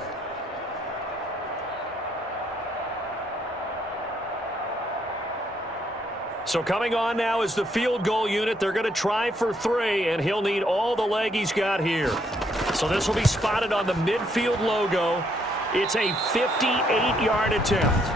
So coming on now is the field goal unit. They're going to try for 3, and he'll need all the leg he's got here. So this will be spotted on the midfield logo. It's a 58-yard attempt.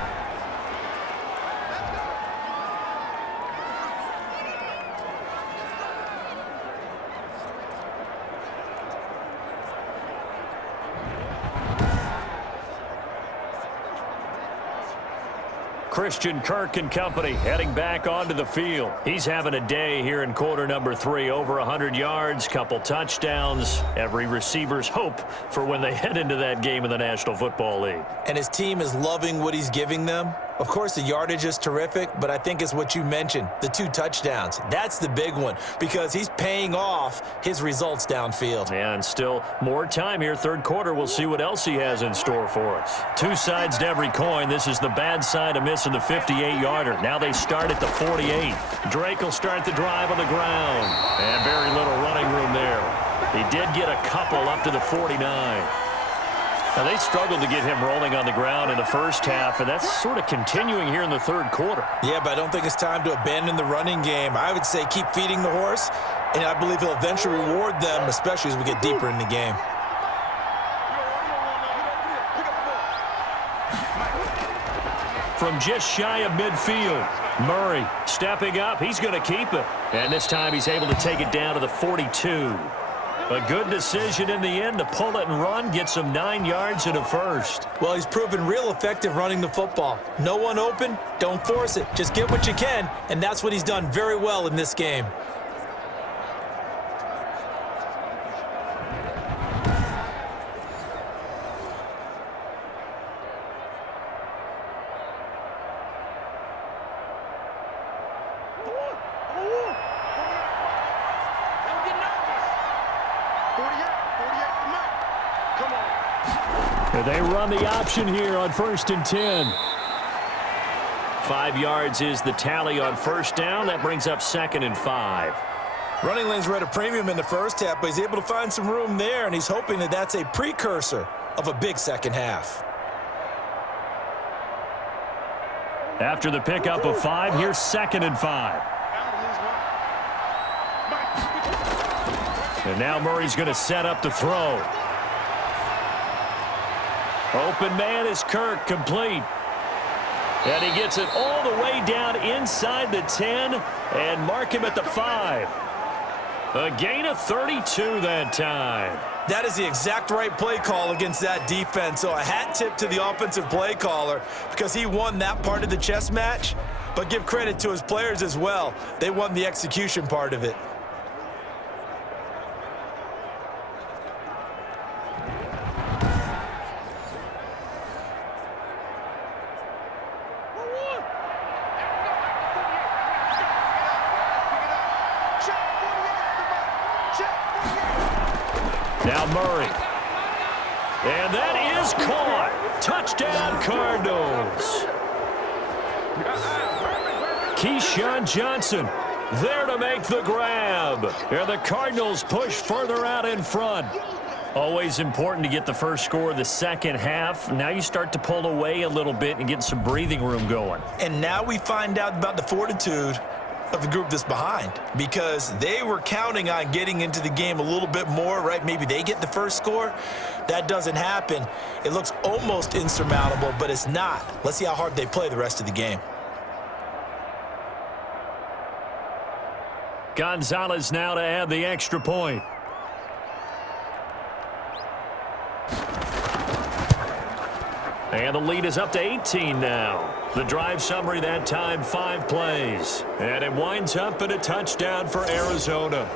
Christian Kirk and company heading back onto the field. He's having a day here in quarter number 3. Over 100 yards, couple touchdowns. Every receiver's hope for when they head into that game in the National Football League. And his team is loving what he's giving them. Of course, the yardage is terrific, but I think it's what you mentioned, the 2 touchdowns. That's the big one because he's paying off his results downfield. And still more time here. 3rd quarter, we'll see what else he has in store for us. 2 sides to every coin. This is the bad side of missing the 58-yarder. Now they start at the 48. Drake will start the drive on the ground. And very little running room there. He did get a couple up to the 49. Now, they struggled to get him rolling on the ground in the first half, and that's sort of continuing here in the 3rd quarter. Yeah, but I don't think it's time to abandon the running game. I would say keep feeding the horse, and I believe he'll eventually reward them, especially as we get deeper in the game. From just shy of midfield, Murray stepping up. He's going to keep it. And this time he's able to take it down to the 42. A good decision in the end to pull it and run, get some 9 yards and a 1st. Well, he's proven real effective running the football. No one open, don't force it. Just get what you can, and that's what he's done very well in this game. Come on. And they run the option here on 1st and 10. 5 yards is the tally on first down. That brings up 2nd and 5. Running lanes were at a premium in the first half, but he's able to find some room there, and he's hoping that that's a precursor of a big second half. After the pickup of 5, here's 2nd and 5. And now Murray's going to set up the throw. Open man is Kirk, complete. And he gets it all the way down inside the 10 and mark him at the 5. A gain of 32 that time. That is the exact right play call against that defense. So a hat tip to the offensive play caller because he won that part of the chess match. But give credit to his players as well. They won the execution part of it. Now Murray. And that is caught. Touchdown, Cardinals. Keyshawn Johnson there to make the grab. And the Cardinals push further out in front. Always important to get the first score of the second half. Now you start to pull away a little bit and get some breathing room going. And now we find out about the fortitude of the group that's behind because they were counting on getting into the game a little bit more, right? Maybe they get the first score. That doesn't happen. It looks almost insurmountable, but it's not. Let's see how hard they play the rest of the game. Gonzalez now to add the extra point. And the lead is up to 18 now. The drive summary that time, 5 plays. And it winds up in a touchdown for Arizona.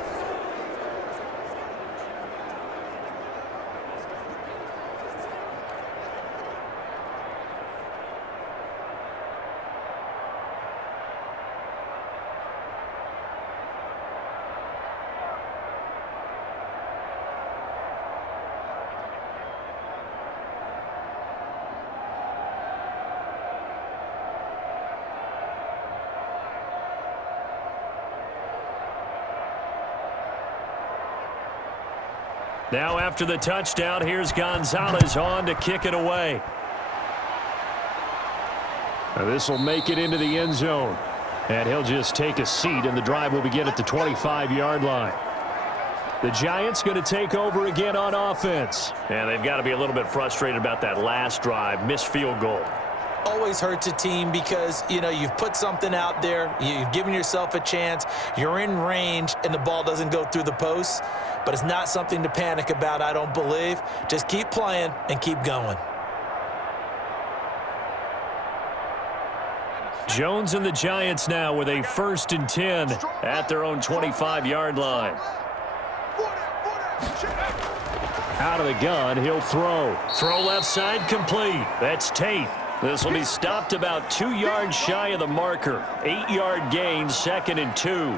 Now after the touchdown, here's Gonzalez on to kick it away. This will make it into the end zone. And he'll just take a seat, and the drive will begin at the 25-yard line. The Giants going to take over again on offense. And they've got to be a little bit frustrated about that last drive, missed field goal. Always hurts a team because, you know, you've put something out there, you've given yourself a chance, you're in range, and the ball doesn't go through the posts. But it's not something to panic about, I don't believe. Just keep playing and keep going. Jones and the Giants now with a 1st and 10 at their own 25-yard line. Out of the gun, he'll throw. Throw left side complete. That's Tate. This will be stopped about 2 yards shy of the marker. 8-yard gain, 2nd and 2.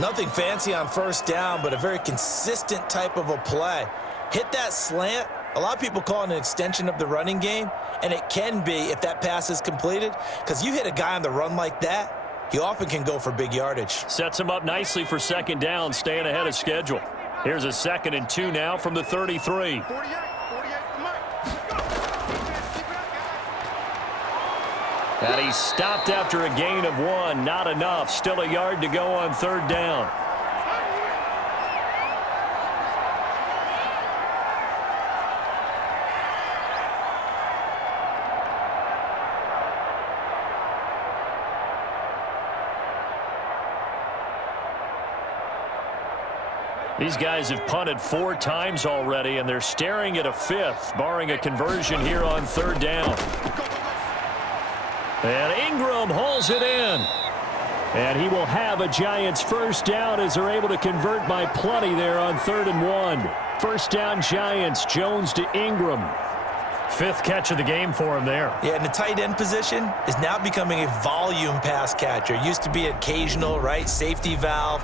Nothing fancy on first down, but a very consistent type of a play. Hit that slant. A lot of people call it an extension of the running game, and it can be if that pass is completed, because you hit a guy on the run like that, he often can go for big yardage. Sets him up nicely for 2nd down, staying ahead of schedule. Here's a 2nd and 2 now from the 33. And he's stopped after a gain of 1. Not enough. Still a yard to go on 3rd down. These guys have punted 4 times already, and they're staring at a 5th, barring a conversion here on 3rd down. And Ingram hauls it in. And he will have a Giants first down as they're able to convert by plenty there on 3rd and 1. First down Giants, Jones to Ingram. 5th catch of the game for him there. Yeah, and the tight end position is now becoming a volume pass catcher. It used to be occasional, right? Safety valve.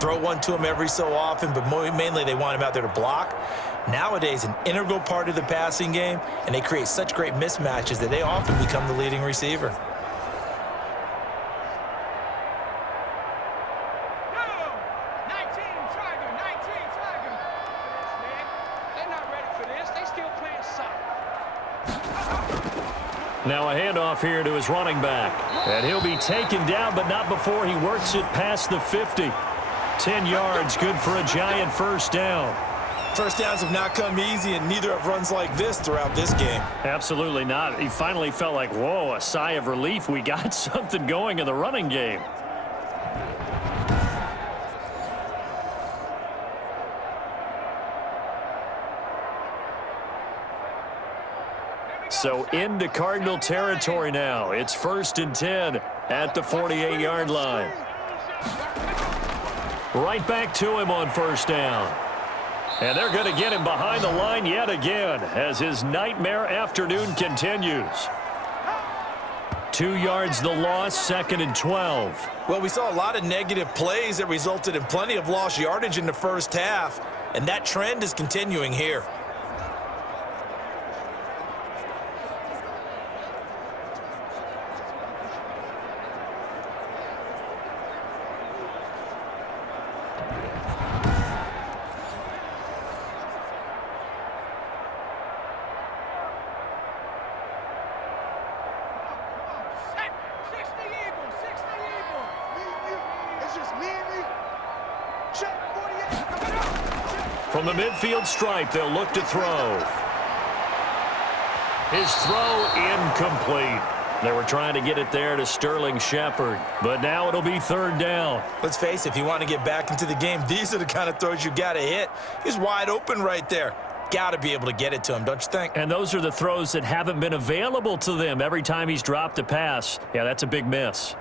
Throw one to him every so often, but mainly they want him out there to block. nowadays an integral part of the passing game, and they create such great mismatches that they often become the leading receiver. Now a handoff here to his running back. And he'll be taken down, but not before he works it past the 50. 10 yards, good for a Giant first down. First downs have not come easy, and neither have runs like this throughout this game. Absolutely not. He finally felt like, whoa, a sigh of relief. We got something going in the running game. So into Cardinal territory now. It's 1st and 10 at the 48-yard line. Right back to him on first down. And they're going to get him behind the line yet again as his nightmare afternoon continues. 2 yards the loss, 2nd and 12. Well, we saw a lot of negative plays that resulted in plenty of lost yardage in the first half, and that trend is continuing here. From the midfield stripe, they'll look to throw. His throw incomplete. They were trying to get it there to Sterling Shepard, but now it'll be 3rd down. Let's face it, if you want to get back into the game, these are the kind of throws you got to hit. He's wide open right there. Got to be able to get it to him, don't you think? And those are the throws that haven't been available to them every time he's dropped a pass. Yeah, that's a big miss.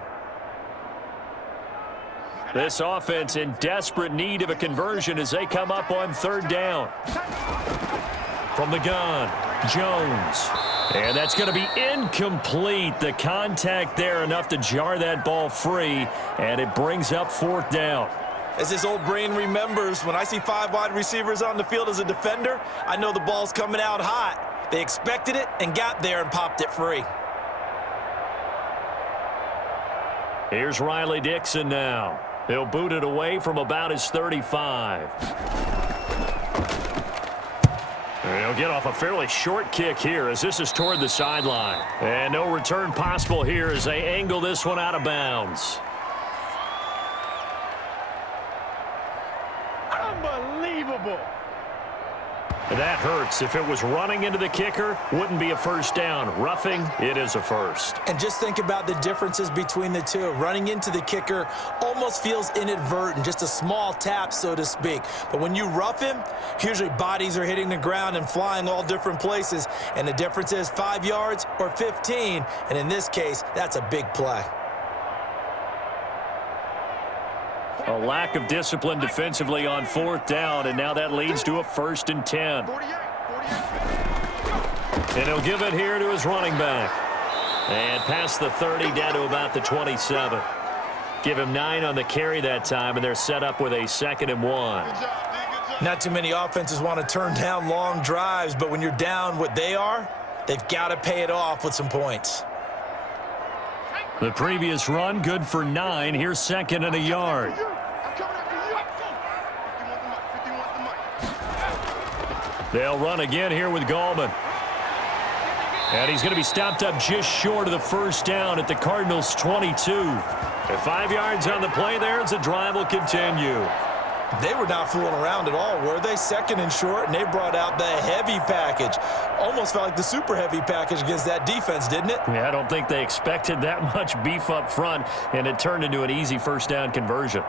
This offense in desperate need of a conversion as they come up on 3rd down. From the gun, Jones. And that's going to be incomplete. The contact there enough to jar that ball free, and it brings up 4th down. As his old brain remembers, when I see 5 wide receivers on the field as a defender, I know the ball's coming out hot. They expected it and got there and popped it free. Here's Riley Dixon now. He'll boot it away from about his 35. He'll get off a fairly short kick here as this is toward the sideline. And no return possible here as they angle this one out of bounds. Unbelievable. That hurts. If it was running into the kicker, wouldn't be a first down. Roughing, it is a first. And just think about the differences between the two. Running into the kicker almost feels inadvertent, just a small tap, so to speak. But when you rough him, usually bodies are hitting the ground and flying all different places. And the difference is 5 yards or 15. And in this case, that's a big play. A lack of discipline defensively on 4th down, and now that leads to a 1st and 10. 48. And he'll give it here to his running back. And past the 30 down to about the 27. Give him 9 on the carry that time, and they're set up with a 2nd and 1. Not too many offenses want to turn down long drives, but when you're down what they are, they've got to pay it off with some points. The previous run, good for 9. Here's 2nd and a yard. They'll run again here with Gallman. And he's going to be stopped up just short of the first down at the Cardinals' 22. At 5 yards on the play there as the drive will continue. They were not fooling around at all, were they? 2nd and short, and they brought out the heavy package. Almost felt like the super heavy package against that defense, didn't it? Yeah, I don't think they expected that much beef up front, and it turned into an easy first down conversion.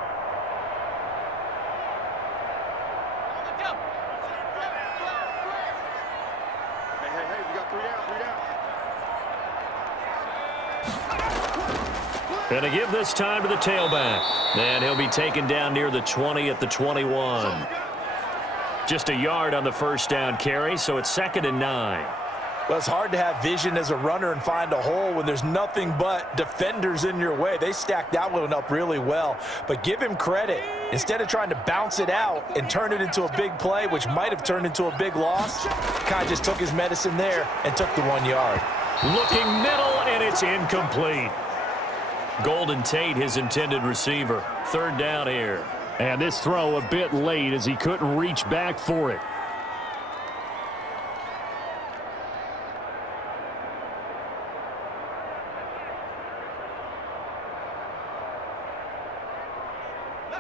Hey, we got 3 down. And to give this time to the tailback. And he'll be taken down near the 20 at the 21. Just a yard on the first down carry, so it's 2nd and 9. Well, it's hard to have vision as a runner and find a hole when there's nothing but defenders in your way. They stacked that one up really well. But give him credit. Instead of trying to bounce it out and turn it into a big play, which might have turned into a big loss, kind of just took his medicine there and took the 1 yard. Looking middle, and it's incomplete. Golden Tate, his intended receiver. Third down here. And this throw a bit late as he couldn't reach back for it.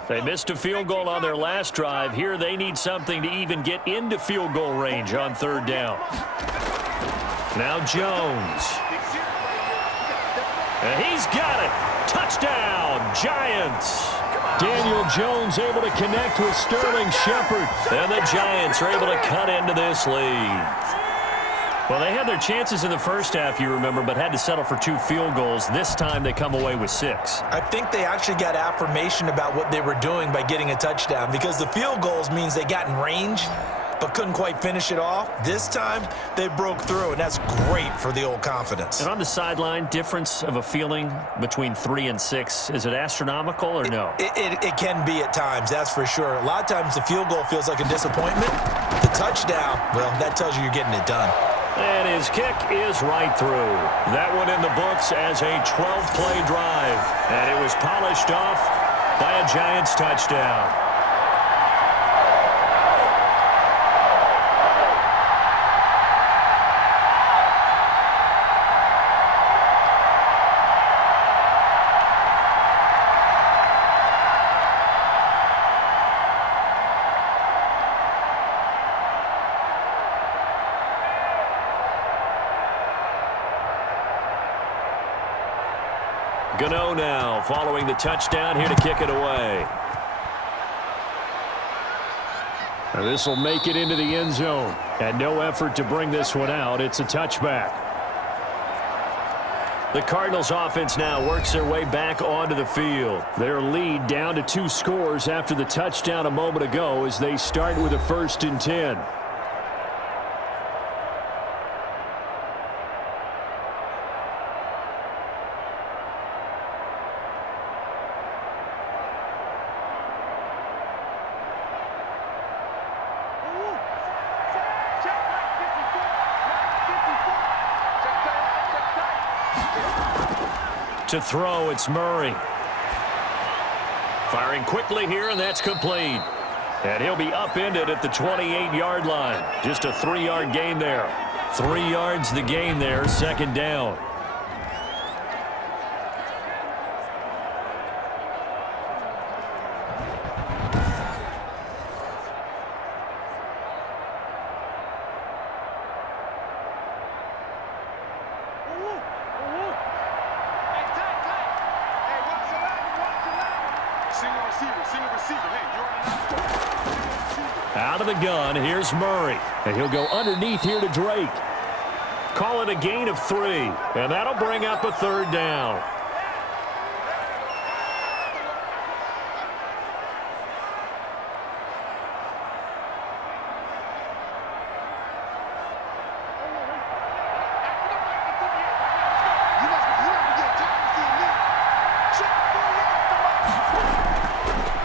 They missed a field goal on their last drive. Here they need something to even get into field goal range on third down. Now Jones. And he's got it. Touchdown, Giants. Daniel Jones able to connect with Sterling Shepard. And the Giants are able to cut into this lead. Well, they had their chances in the first half, you remember, but had to settle for 2 field goals. This time they come away with 6. I think they actually got affirmation about what they were doing by getting a touchdown, because the field goals means they got in range but couldn't quite finish it off. This time they broke through, and that's great for the old confidence. And on the sideline, difference of a feeling between 3 and 6, is it astronomical or no? It can be at times, that's for sure. A lot of times the field goal feels like a disappointment. The touchdown, well, that tells you you're getting it done. And his kick is right through. That one in the books as a 12-play drive. And it was polished off by a Giants touchdown. Gano now following the touchdown here to kick it away. This will make it into the end zone. And no effort to bring this one out. It's a touchback. The Cardinals offense now works their way back onto the field. Their lead down to 2 scores after the touchdown a moment ago as they start with a 1st and 10. To throw, it's Murray. Firing quickly here, and that's complete. And he'll be upended at the 28-yard line. Just a 3-yard gain there. 3 yards the gain there, 2nd down. Out of the gun, here's Murray. And he'll go underneath here to Drake. Call it a gain of 3. And that'll bring up a 3rd down.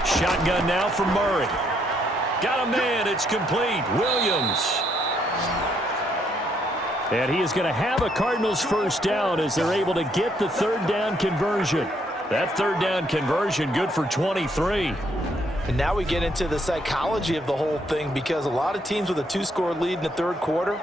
Shotgun now for Murray. Got a man. It's complete. Williams. And he is going to have a Cardinals 1st down as they're able to get the 3rd down conversion. That 3rd down conversion good for 23. And now we get into the psychology of the whole thing, because a lot of teams with a 2-score lead in the 3rd quarter,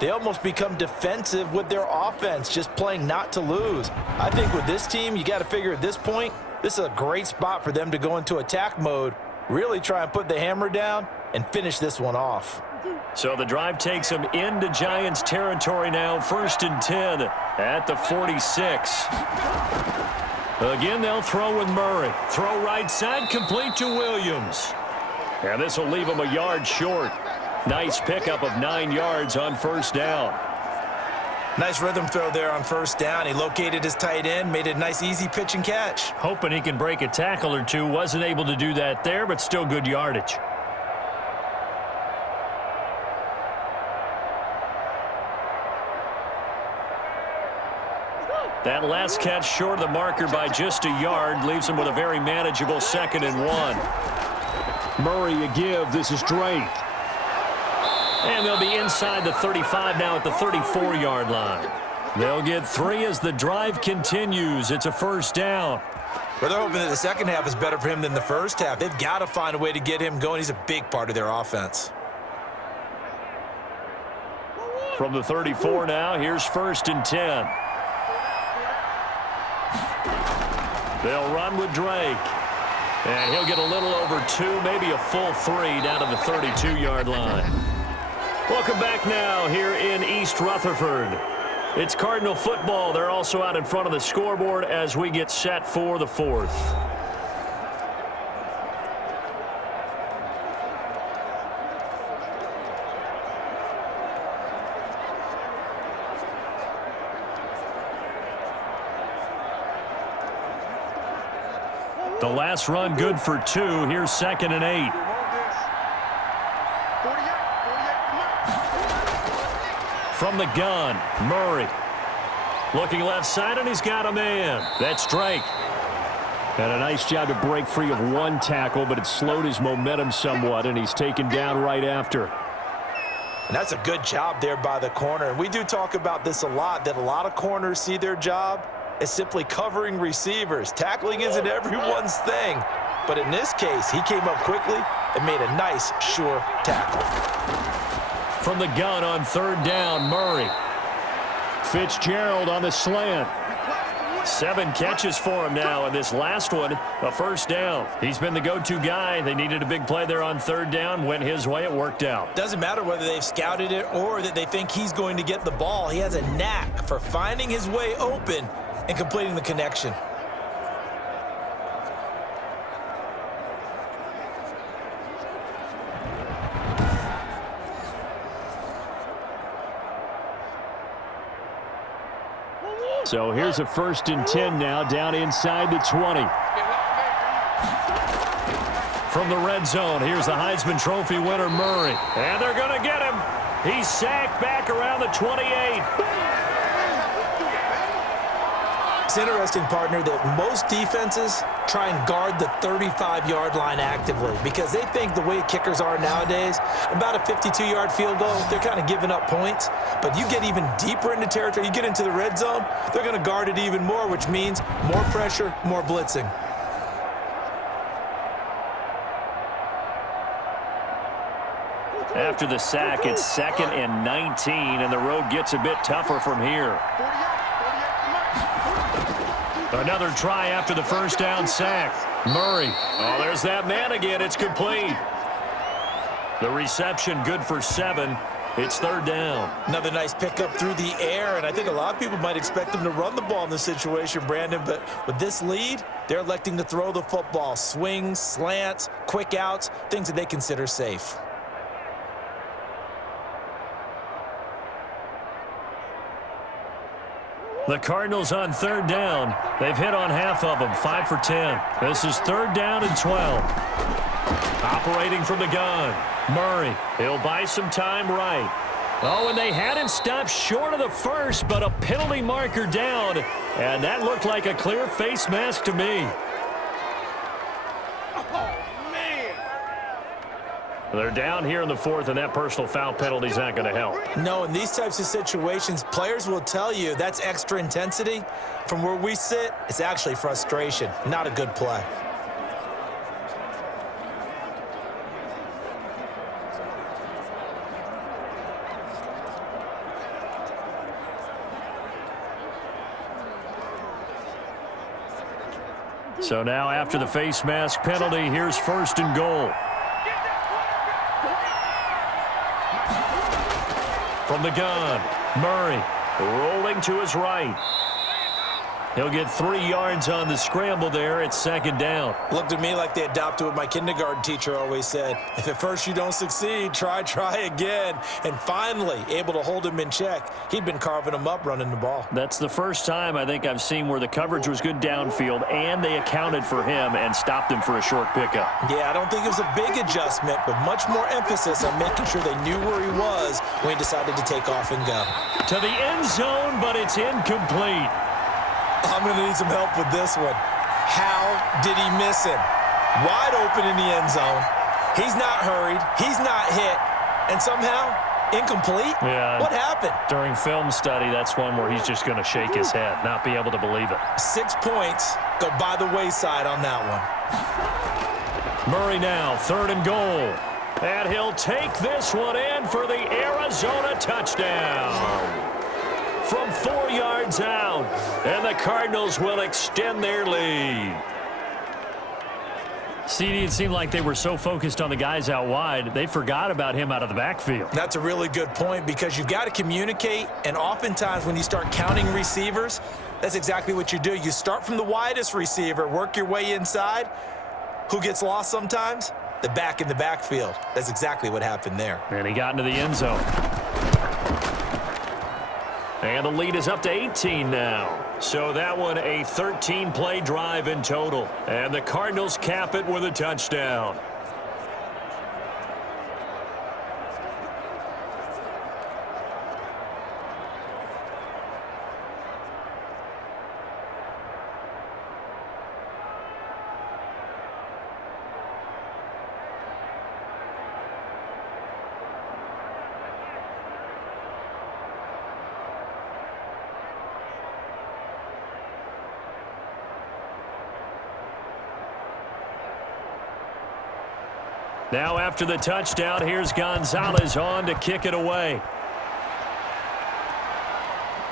they almost become defensive with their offense, just playing not to lose. I think with this team, you got to figure at this point, this is a great spot for them to go into attack mode, really try and put the hammer down and finish this one off. So the drive takes them into Giants territory now, 1st and 10 at the 46. Again, they'll throw with Murray. Throw right side, complete to Williams. And this will leave them a yard short. Nice pickup of 9 yards on 1st down. Nice rhythm throw there on 1st down. He located his tight end, made it a nice easy pitch and catch. Hoping he can break a tackle or two. Wasn't able to do that there, but still good yardage. That last catch short of the marker by just a yard leaves him with a very manageable 2nd and 1. Murray a give. This is Drake. And they'll be inside the 35 now at the 34-yard line. They'll get 3 as the drive continues. It's a 1st down. Well, they're hoping that the second half is better for him than the first half. They've got to find a way to get him going. He's a big part of their offense. From the 34 now, here's 1st and 10. They'll run with Drake. And he'll get a little over 2, maybe a full 3 down to the 32-yard line. Welcome back now here in East Rutherford. It's Cardinal football. They're also out in front of the scoreboard as we get set for the 4th. The last run good for 2. Here's 2nd and 8. From the gun, Murray. Looking left side, and he's got a man. That's Drake. And a nice job to break free of 1 tackle, but it slowed his momentum somewhat, and he's taken down right after. And that's a good job there by the corner. And we do talk about this a lot, that a lot of corners see their job as simply covering receivers. Tackling isn't everyone's thing. But in this case, he came up quickly and made a nice, sure tackle. From the gun on 3rd down, Murray. Fitzgerald on the slant. 7 catches for him now, and this last one, a 1st down. He's been the go-to guy. They needed a big play there on 3rd down. Went his way. It worked out. Doesn't matter whether they've scouted it or that they think he's going to get the ball. He has a knack for finding his way open and completing the connection. So here's a 1st and 10 now, down inside the 20. From the red zone, here's the Heisman Trophy winner, Murray. And they're going to get him. He's sacked back around the 28. It's interesting, partner, that most defenses try and guard the 35-yard line actively because they think the way kickers are nowadays, about a 52-yard field goal, they're kind of giving up points. But you get even deeper into territory, you get into the red zone, they're going to guard it even more, which means more pressure, more blitzing. After the sack, it's 2nd and 19, and the road gets a bit tougher from here. Another try after the 1st down sack. Murray. Oh, there's that man again. It's complete. The reception good for 7. It's 3rd down. Another nice pickup through the air, and I think a lot of people might expect them to run the ball in this situation, Brandon, but with this lead, they're electing to throw the football. Swings, slants, quick outs, things that they consider safe. The Cardinals on 3rd down. They've hit on half of them, 5 for 10. This is 3rd down and 12. Operating from the gun, Murray. He'll buy some time right. Oh, and they had him stopped short of the 1st, but a penalty marker down. And that looked like a clear face mask to me. They're down here in the 4th, and that personal foul penalty is not going to help. No, in these types of situations, players will tell you that's extra intensity. From where we sit, it's actually frustration, not a good play. So now after the face mask penalty, here's 1st and goal. From the gun, Murray rolling to his right. He'll get 3 yards on the scramble there. It's 2nd down. Looked to me like they adopted what my kindergarten teacher always said. If at first you don't succeed, try again. And finally, able to hold him in check. He'd been carving him up running the ball. That's the first time I think I've seen where the coverage was good downfield and they accounted for him and stopped him for a short pickup. Yeah, I don't think it was a big adjustment, but much more emphasis on making sure they knew where he was when he decided to take off and go. To the end zone, but it's incomplete. I'm going to need some help with this one. How did he miss him? Wide open in the end zone. He's not hurried. He's not hit. And somehow, incomplete? Yeah. What happened? During film study, that's one where he's just going to shake his head, not be able to believe it. 6 points go by the wayside on that one. Murray now, 3rd and goal. And he'll take this one in for the Arizona touchdown. From 4 yards out, and the Cardinals will extend their lead. CD, it seemed like they were so focused on the guys out wide, they forgot about him out of the backfield. That's a really good point because you've got to communicate, and oftentimes when you start counting receivers, that's exactly what you do. You start from the widest receiver, work your way inside. Who gets lost sometimes? The back in the backfield. That's exactly what happened there. And he got into the end zone. And the lead is up to 18 now. So that one a 13-play drive in total. And the Cardinals cap it with a touchdown. Now after the touchdown, here's Gonzalez on to kick it away.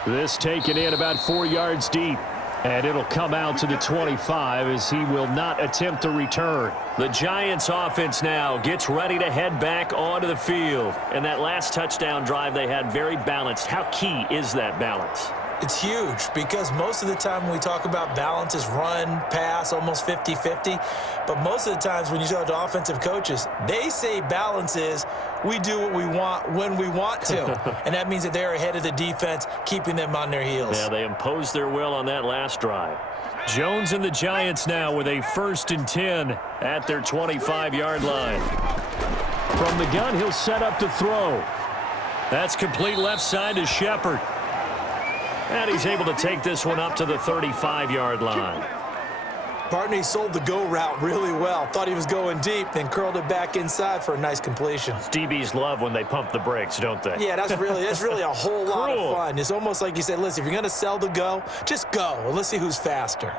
This taken in about 4 yards deep. And it'll come out to the 25 as he will not attempt to return. The Giants offense now gets ready to head back onto the field. And that last touchdown drive they had very balanced. How key is that balance? It's huge because most of the time when we talk about balance is run, pass, almost 50-50. But most of the times when you talk to offensive coaches, they say balance is we do what we want when we want to. And that means that they're ahead of the defense, keeping them on their heels. Yeah, they imposed their will on that last drive. Jones and the Giants now with a 1st and 10 at their 25-yard line. From the gun, he'll set up to throw. That's complete left side to Shepard. And he's able to take this one up to the 35-yard line. Partner, he sold the go route really well. Thought he was going deep, then curled it back inside for a nice completion. DBs love when they pump the brakes, don't they? Yeah, that's really a whole lot of fun. It's almost like you said, listen, if you're going to sell the go, just go, and let's see who's faster.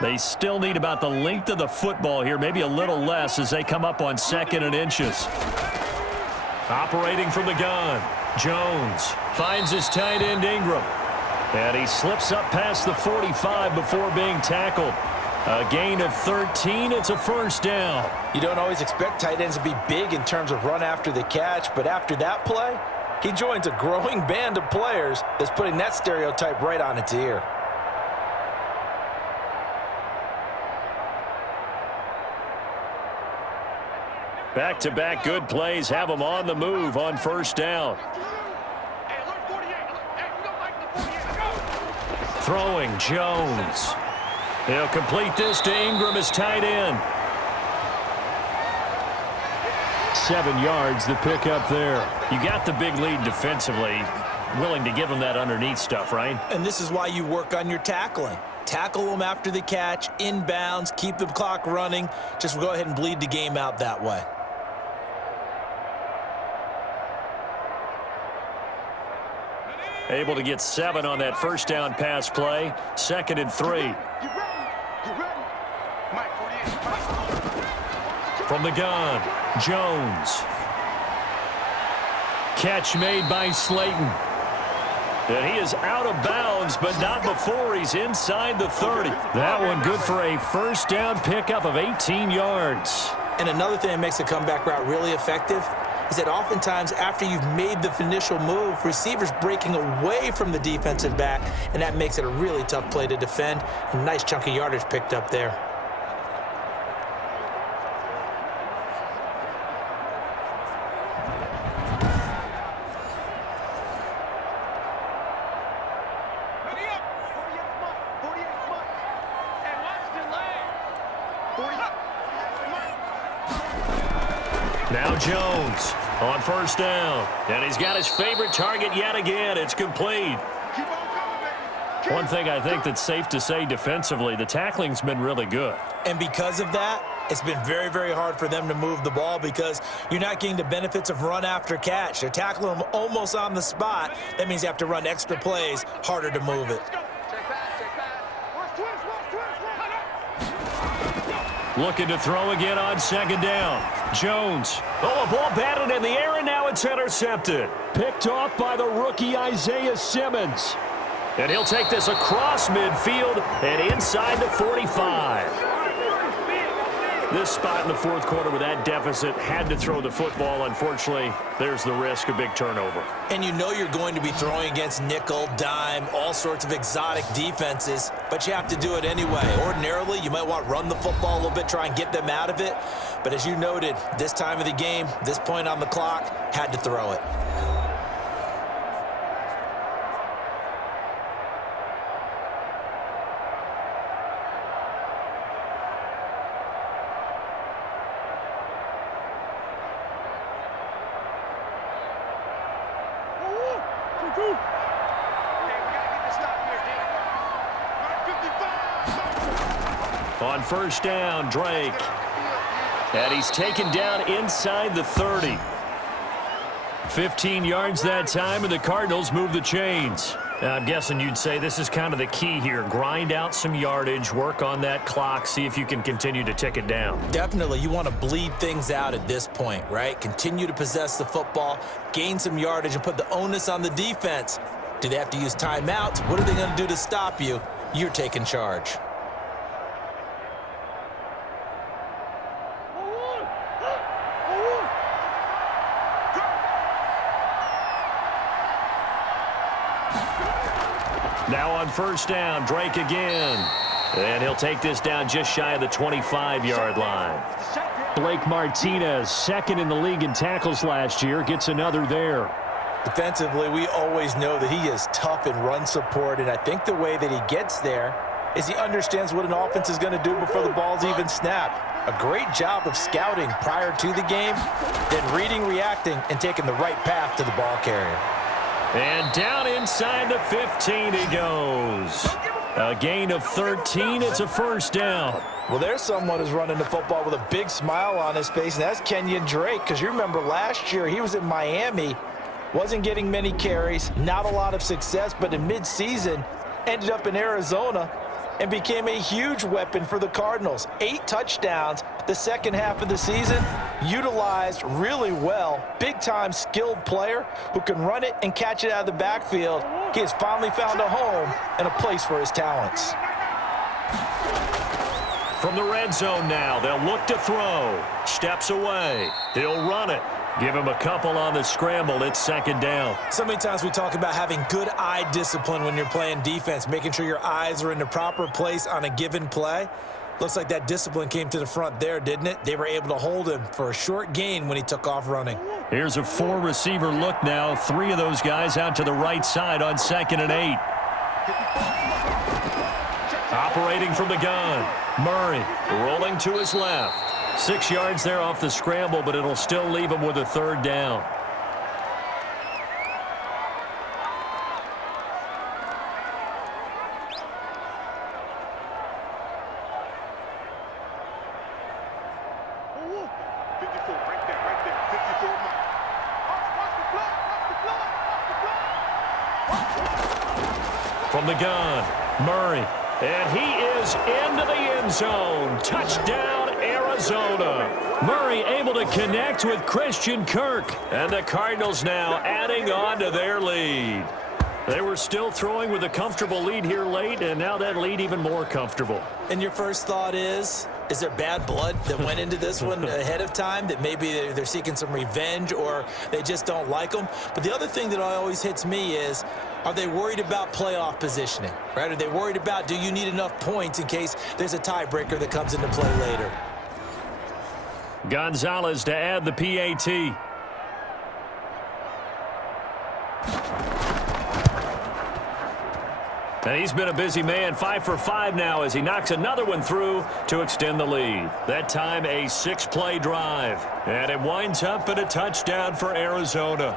They still need about the length of the football here, maybe a little less as they come up on 2nd and inches. Operating from the gun, Jones finds his tight end Ingram. And he slips up past the 45 before being tackled. A gain of 13, it's a 1st down. You don't always expect tight ends to be big in terms of run after the catch, but after that play, he joins a growing band of players that's putting that stereotype right on its ear. Back-to-back good plays have them on the move on 1st down. Throwing Jones. He'll complete this to Ingram as tight end. 7 yards the pick up there. You got the big lead defensively. Willing to give him that underneath stuff, right? And this is why you work on your tackling. Tackle them after the catch, inbounds, keep the clock running. Just go ahead and bleed the game out that way. Able to get 7 on that 1st down pass play. 2nd and 3. From the gun, Jones. Catch made by Slayton. And he is out of bounds, but not before he's inside the 30. That one good for a 1st down pickup of 18 yards. And another thing that makes a comeback route really effective is that oftentimes after you've made the initial move, receivers breaking away from the defensive back, and that makes it a really tough play to defend. A nice chunk of yardage picked up there. Now Jones On first down. And he's got his favorite target yet again. It's complete. Keep on going, baby. One thing I think that's safe to say defensively, the tackling's been really good. And because of that, it's been very, very hard for them to move the ball because you're not getting the benefits of run after catch. They're tackling them almost on the spot. That means you have to run extra plays, harder to move it. Looking to throw again on second down. Jones. Oh, a ball batted in the air, and now it's intercepted. Picked off by the rookie Isaiah Simmons. And he'll take this across midfield and inside the 45. This spot in the fourth quarter with that deficit had to throw the football. Unfortunately, there's the risk of big turnover. And you know you're going to be throwing against nickel, dime, all sorts of exotic defenses, but you have to do it anyway. Ordinarily, you might want to run the football a little bit, try and get them out of it. But as you noted, this time of the game, this point on the clock, had to throw it. On first down, Drake. And he's taken down inside the 30. 15 yards that time, and the Cardinals move the chains. Now, I'm guessing you'd say this is kind of the key here. Grind out some yardage, work on that clock, see if you can continue to tick it down. Definitely. You want to bleed things out at this point, right? Continue to possess the football, gain some yardage, and put the onus on the defense. Do they have to use timeouts? What are they going to do to stop you? You're taking charge. Now on first down, Drake again. And he'll take this down just shy of the 25-yard line. Blake Martinez, second in the league in tackles last year, gets another there. Defensively, we always know that he is tough in run support, and I think the way that he gets there is he understands what an offense is going to do before the ball's even snapped. A great job of scouting prior to the game, then reading, reacting, and taking the right path to the ball carrier. And down inside the 15 he goes. A gain of 13. It's a first down. Well, there's someone who's running the football with a big smile on his face, and that's Kenyon Drake, because you remember last year he was in Miami, wasn't getting many carries, not a lot of success, but in midseason ended up in Arizona and became a huge weapon for the Cardinals. 8 touchdowns the second half of the season, utilized really well. Big-time skilled player who can run it and catch it out of the backfield. He has finally found a home and a place for his talents. From the red zone now, they'll look to throw. Steps away. He'll run it. Give him a couple on the scramble. It's second down. So many times we talk about having good eye discipline when you're playing defense, making sure your eyes are in the proper place on a given play. Looks like that discipline came to the front there, didn't it? They were able to hold him for a short gain when he took off running. Here's a 4-receiver look now. 3 of those guys out to the right side on 2nd and 8. Operating from the gun. Murray rolling to his left. 6 yards there off the scramble, but it'll still leave him with a third down. From the gun, Murray. And he is into the end zone. Touchdown, Arizona. Murray able to connect with Christian Kirk. And the Cardinals now adding on to their lead. They were still throwing with a comfortable lead here late, and now that lead even more comfortable. And your first thought is there bad blood that went into this one ahead of time, that maybe they're seeking some revenge or they just don't like them? But the other thing that always hits me is, are they worried about playoff positioning, right? Are they worried about, do you need enough points in case there's a tiebreaker that comes into play later? Gonzalez to add the PAT. And he's been a busy man, 5 for 5 now as he knocks another one through to extend the lead. That time a 6-play drive. And it winds up at a touchdown for Arizona.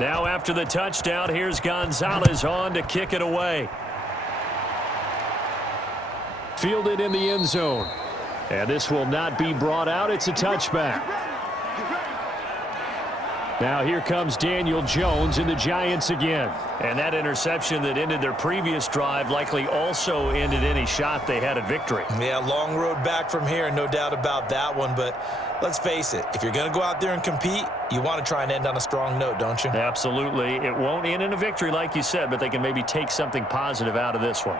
Now after the touchdown, here's Gonzalez on to kick it away. Fielded in the end zone. And this will not be brought out. It's a touchback. Now here comes Daniel Jones and the Giants again. And that interception that ended their previous drive likely also ended any shot they had at victory. Yeah, long road back from here, no doubt about that one. But let's face it, if you're going to go out there and compete, you want to try and end on a strong note, don't you? Absolutely. It won't end in a victory like you said, but they can maybe take something positive out of this one.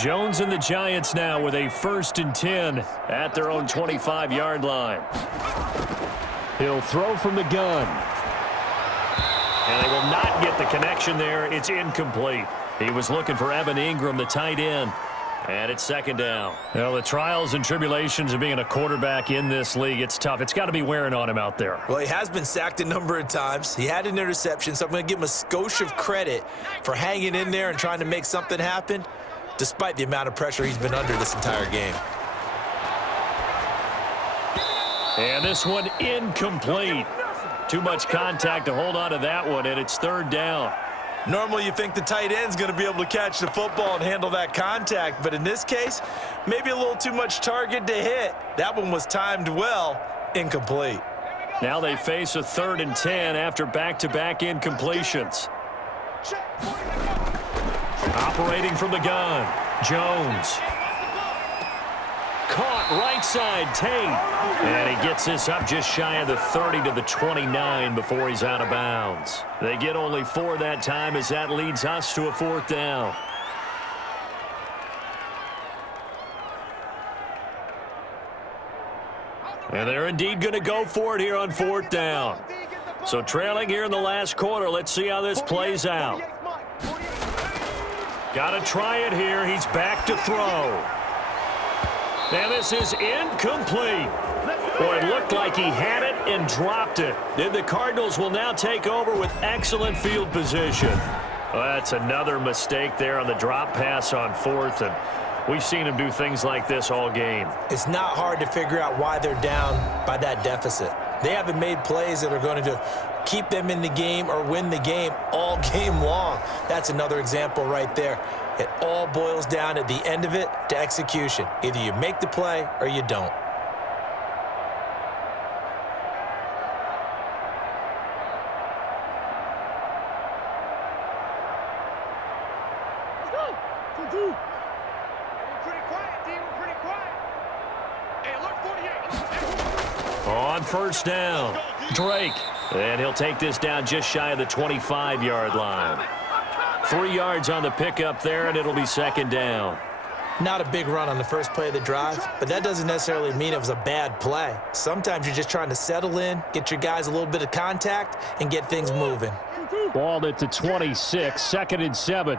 Jones and the Giants now with a 1st and 10 at their own 25-yard line. He'll throw from the gun. And they will not get the connection there. It's incomplete. He was looking for Evan Ingram, the tight end. And it's 2nd down. Well, the trials and tribulations of being a quarterback in this league, it's tough. It's got to be wearing on him out there. Well, he has been sacked a number of times. He had an interception, so I'm going to give him a skosh of credit for hanging in there and trying to make something happen, despite the amount of pressure he's been under this entire game. And this one incomplete. Too much contact to hold on to that one, and it's 3rd down. Normally you think the tight end's going to be able to catch the football and handle that contact, but in this case, maybe a little too much target to hit. That one was timed well, incomplete. Now they face a 3rd and 10 after back-to-back incompletions. Operating from the gun, Jones. Caught right side, Tate. And he gets this up just shy of the 30 to the 29 before he's out of bounds. They get only 4 that time as that leads us to a 4th down. And they're indeed going to go for it here on 4th down. So trailing here in the last quarter, let's see how this plays out. Got to try it here. He's back to throw. And this is incomplete. Boy, it looked like he had it and dropped it. Then the Cardinals will now take over with excellent field position. Well, that's another mistake there on the drop pass on 4th, and we've seen him do things like this all game. It's not hard to figure out why they're down by that deficit. They haven't made plays that are going to keep them in the game or win the game all game long. That's another example right there. It all boils down at the end of it to execution. Either you make the play or you don't. Let's go. 2-2. We're pretty quiet, D. We're pretty quiet. Hey, alert 48. On 1st down, Drake. And he'll take this down just shy of the 25-yard line. 3 yards on the pickup there, and it'll be 2nd down. Not a big run on the first play of the drive, but that doesn't necessarily mean it was a bad play. Sometimes you're just trying to settle in, get your guys a little bit of contact, and get things moving. Ball at the 26, 2nd and 7.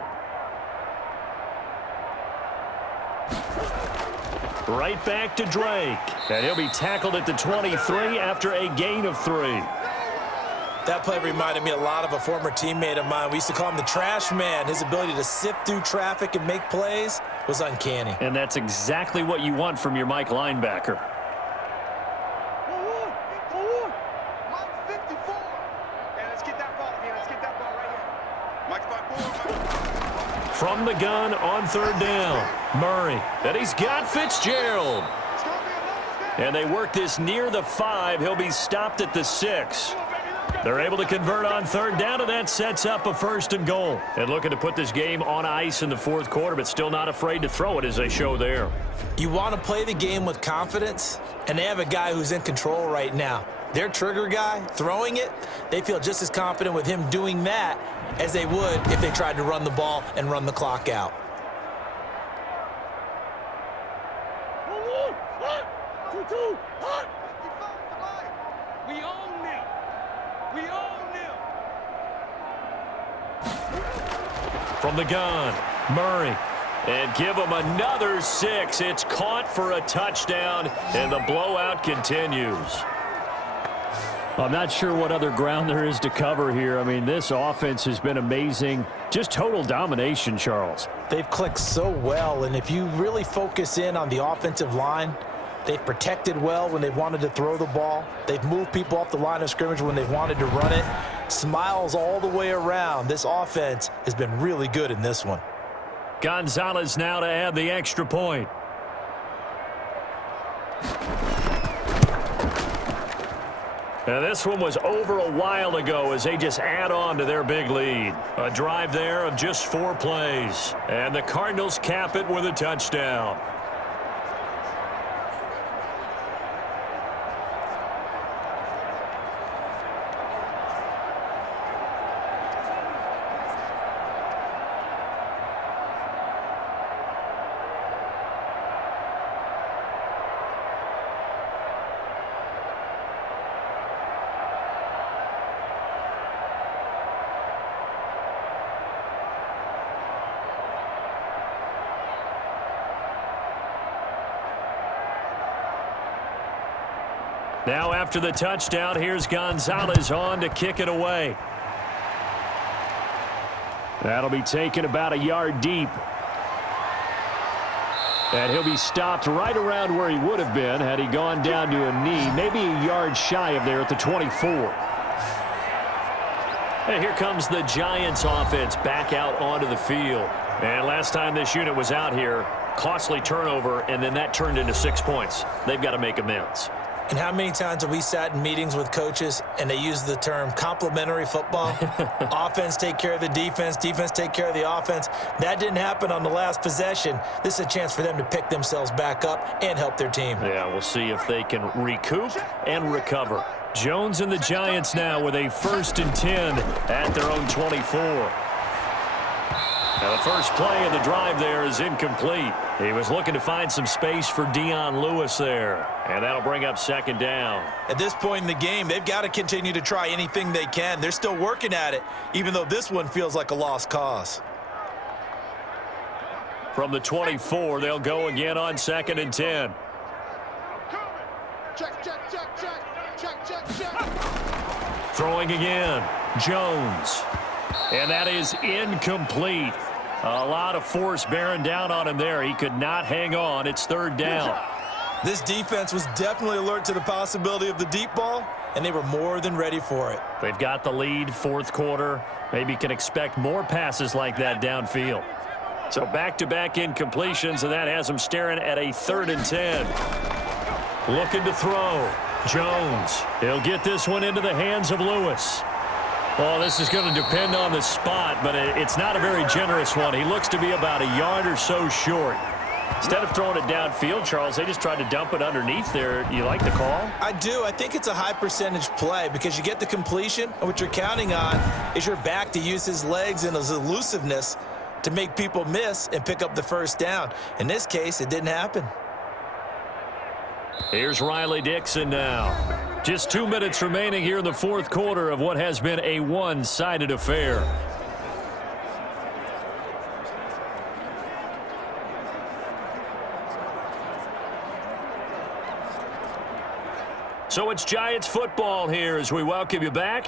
Right back to Drake. And he'll be tackled at the 23 after a gain of 3. That play reminded me a lot of a former teammate of mine. We used to call him the trash man. His ability to sift through traffic and make plays was uncanny. And that's exactly what you want from your Mike linebacker. Forward. Mike 54. Hey, let's get that ball again. Let's get that ball right here. Mike's back forward. From the gun on 3rd down, Murray. And he's got Fitzgerald. It's going to be a long day. And they work this near the 5. He'll be stopped at the 6. Come on, baby. Let's go. They're able to convert on third down, and that sets up a 1st and goal. And looking to put this game on ice in the 4th quarter, but still not afraid to throw it as they show there. You want to play the game with confidence, and they have a guy who's in control right now. Their trigger guy throwing it, they feel just as confident with him doing that as they would if they tried to run the ball and run the clock out. We own them. We own them. From the gun, Murray. And give him another 6. It's caught for a touchdown, and the blowout continues. I'm not sure what other ground there is to cover here. I mean, this offense has been amazing. Just total domination, Charles. They've clicked so well, and if you really focus in on the offensive line, they've protected well when they've wanted to throw the ball. They've moved people off the line of scrimmage when they've wanted to run it. Smiles all the way around. This offense has been really good in this one. Gonzalez now to add the extra point. Now this one was over a while ago as they just add on to their big lead. A drive there of just 4 plays. And the Cardinals cap it with a touchdown. Now after the touchdown, here's Gonzalez on to kick it away. That'll be taken about a yard deep. And he'll be stopped right around where he would have been had he gone down to a knee, maybe a yard shy of there at the 24. And here comes the Giants offense back out onto the field. And last time this unit was out here, costly turnover, and then that turned into 6 points. They've got to make amends. And how many times have we sat in meetings with coaches and they use the term complementary football? Offense take care of the defense, defense take care of the offense. That didn't happen on the last possession. This is a chance for them to pick themselves back up and help their team. Yeah, we'll see if they can recoup and recover. Jones and the Giants now with a 1st and 10 at their own 24. Now the first play of the drive there is incomplete. He was looking to find some space for Dion Lewis there. And that'll bring up 2nd down. At this point in the game, they've got to continue to try anything they can. They're still working at it, even though this one feels like a lost cause. From the 24, they'll go again on 2nd and 10. Check, check, check, check. Check, check, check. Throwing again, Jones. And that is incomplete. A lot of force bearing down on him there. He could not hang on. It's 3rd down. This defense was definitely alert to the possibility of the deep ball, and they were more than ready for it. They've got the lead, 4th quarter. Maybe can expect more passes like that downfield. So back-to-back incompletions, and that has them staring at a 3rd and 10. Looking to throw. Jones. He'll get this one into the hands of Lewis. Well, this is going to depend on the spot, but it's not a very generous one. He looks to be about a yard or so short. Instead of throwing it downfield, Charles, they just tried to dump it underneath there. You like the call? I do. I think it's a high percentage play because you get the completion, and what you're counting on is your back to use his legs and his elusiveness to make people miss and pick up the 1st down. In this case, it didn't happen. Here's Riley Dixon now. Just 2 minutes remaining here in the 4th quarter of what has been a one-sided affair. So it's Giants football here as we welcome you back.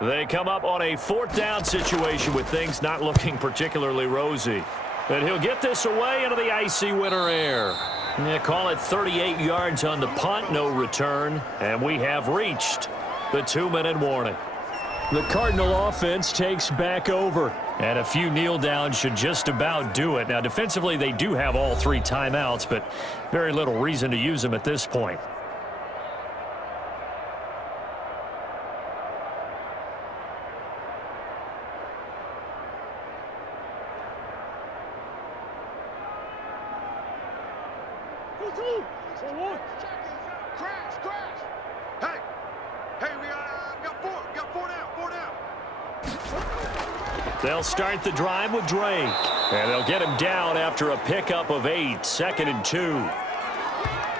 They come up on a 4th down situation with things not looking particularly rosy. And he'll get this away into the icy winter air. Yeah, call it 38 yards on the punt, no return. And we have reached the 2-minute warning. The Cardinal offense takes back over. And a few kneel downs should just about do it. Now, defensively, they do have all 3 timeouts, but very little reason to use them at this point. Crash. Hey, we got four down. They'll start the drive with Drake. And they'll get him down after a pickup of 8, 2nd and 2.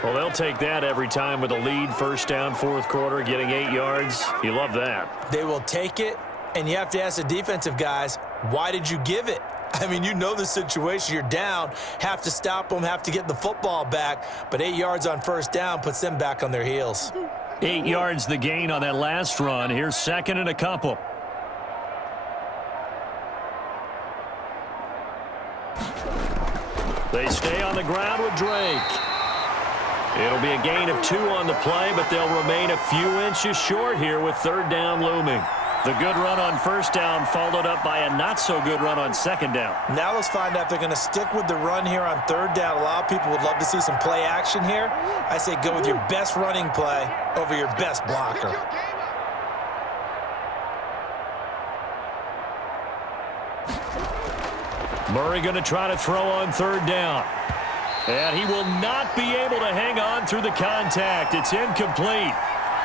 Well, they'll take that every time with a lead, first down, fourth quarter, getting 8 yards. You love that. They will take it, and you have to ask the defensive guys, why did you give it? I mean, you know the situation. You're down, have to stop them, have to get the football back, but 8 yards on first down puts them back on their heels. 8 yards the gain on that last run. Here's 2nd and a couple. They stay on the ground with Drake. It'll be a gain of 2 on the play, but they'll remain a few inches short here with 3rd down looming. The good run on first down followed up by a not-so-good run on 2nd down. Now let's find out if they're going to stick with the run here on 3rd down. A lot of people would love to see some play action here. I say go with your best running play over your best blocker. Murray going to try to throw on 3rd down. And he will not be able to hang on through the contact. It's incomplete.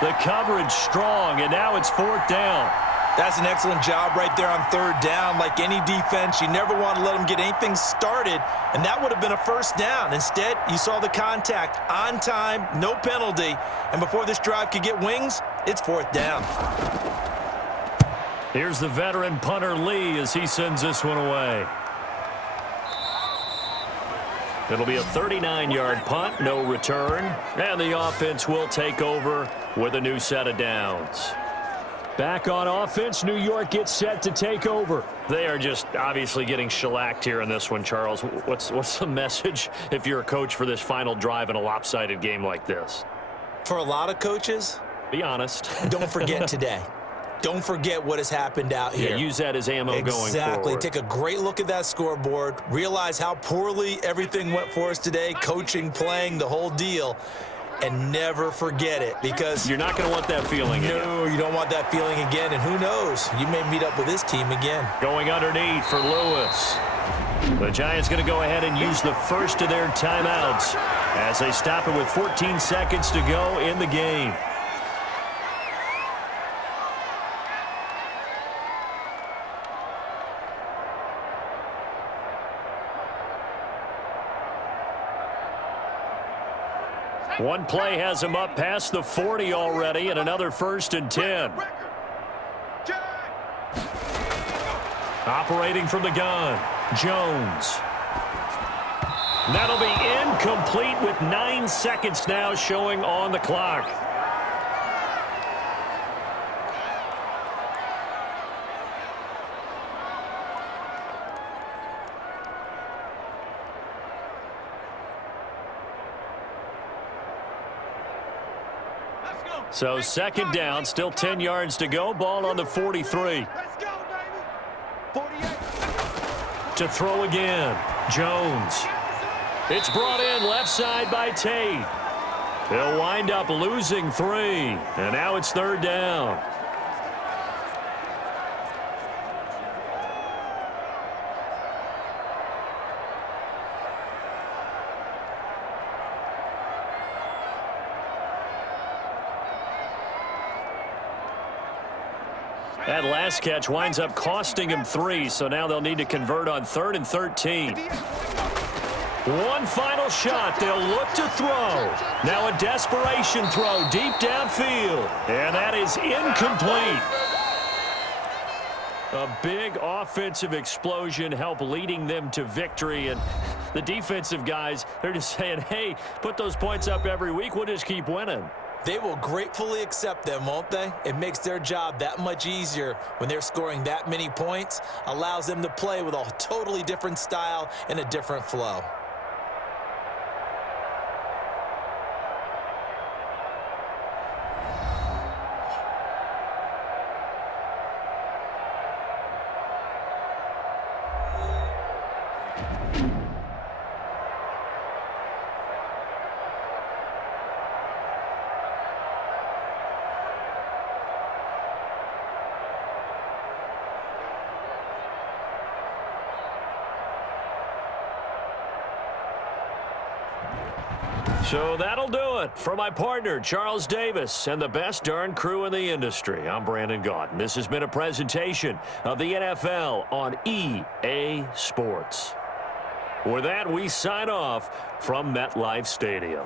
The coverage strong, and now it's 4th down. That's an excellent job right there on 3rd down. Like any defense, you never want to let them get anything started, and that would have been a first down. Instead, you saw the contact on time, no penalty, and before this drive could get wings, it's 4th down. Here's the veteran punter Lee as he sends this one away. It'll be a 39-yard punt, no return, and the offense will take over with a new set of downs. Back on offense, New York gets set to take over. They are just obviously getting shellacked here in this one, Charles. What's the message if you're a coach for this final drive in a lopsided game like this? For a lot of coaches, be honest. Don't forget today. Don't forget what has happened out here. Yeah, use that as ammo going forward. Exactly. Take a great look at that scoreboard. Realize how poorly everything went for us today. Coaching, playing, the whole deal. And never forget it, because you're not going to want that feeling again. No, you don't want that feeling again. And who knows? You may meet up with this team again. Going underneath for Lewis. The Giants going to go ahead and use the first of their timeouts as they stop it with 14 seconds to go in the game. One play has him up past the 40 already, and another 1st and 10. Operating from the gun, Jones. That'll be incomplete with 9 seconds now showing on the clock. So 2nd down, still 10 yards to go. Ball on the 43. Let's go, baby. 48. To throw again, Jones. It's brought in left side by Tate. They'll wind up losing 3, and now it's 3rd down. That last catch winds up costing him 3, so now they'll need to convert on 3rd and 13. One final shot. They'll look to throw. Now a desperation throw deep downfield, and that is incomplete. A big offensive explosion helped leading them to victory, and the defensive guys, they're just saying, hey, put those points up every week. We'll just keep winning. They will gratefully accept them, won't they? It makes their job that much easier when they're scoring that many points. Allows them to play with a totally different style and a different flow. So that'll do it. For my partner, Charles Davis, and the best darn crew in the industry, I'm Brandon Gaudin. This has been a presentation of the NFL on EA Sports. With that, we sign off from MetLife Stadium.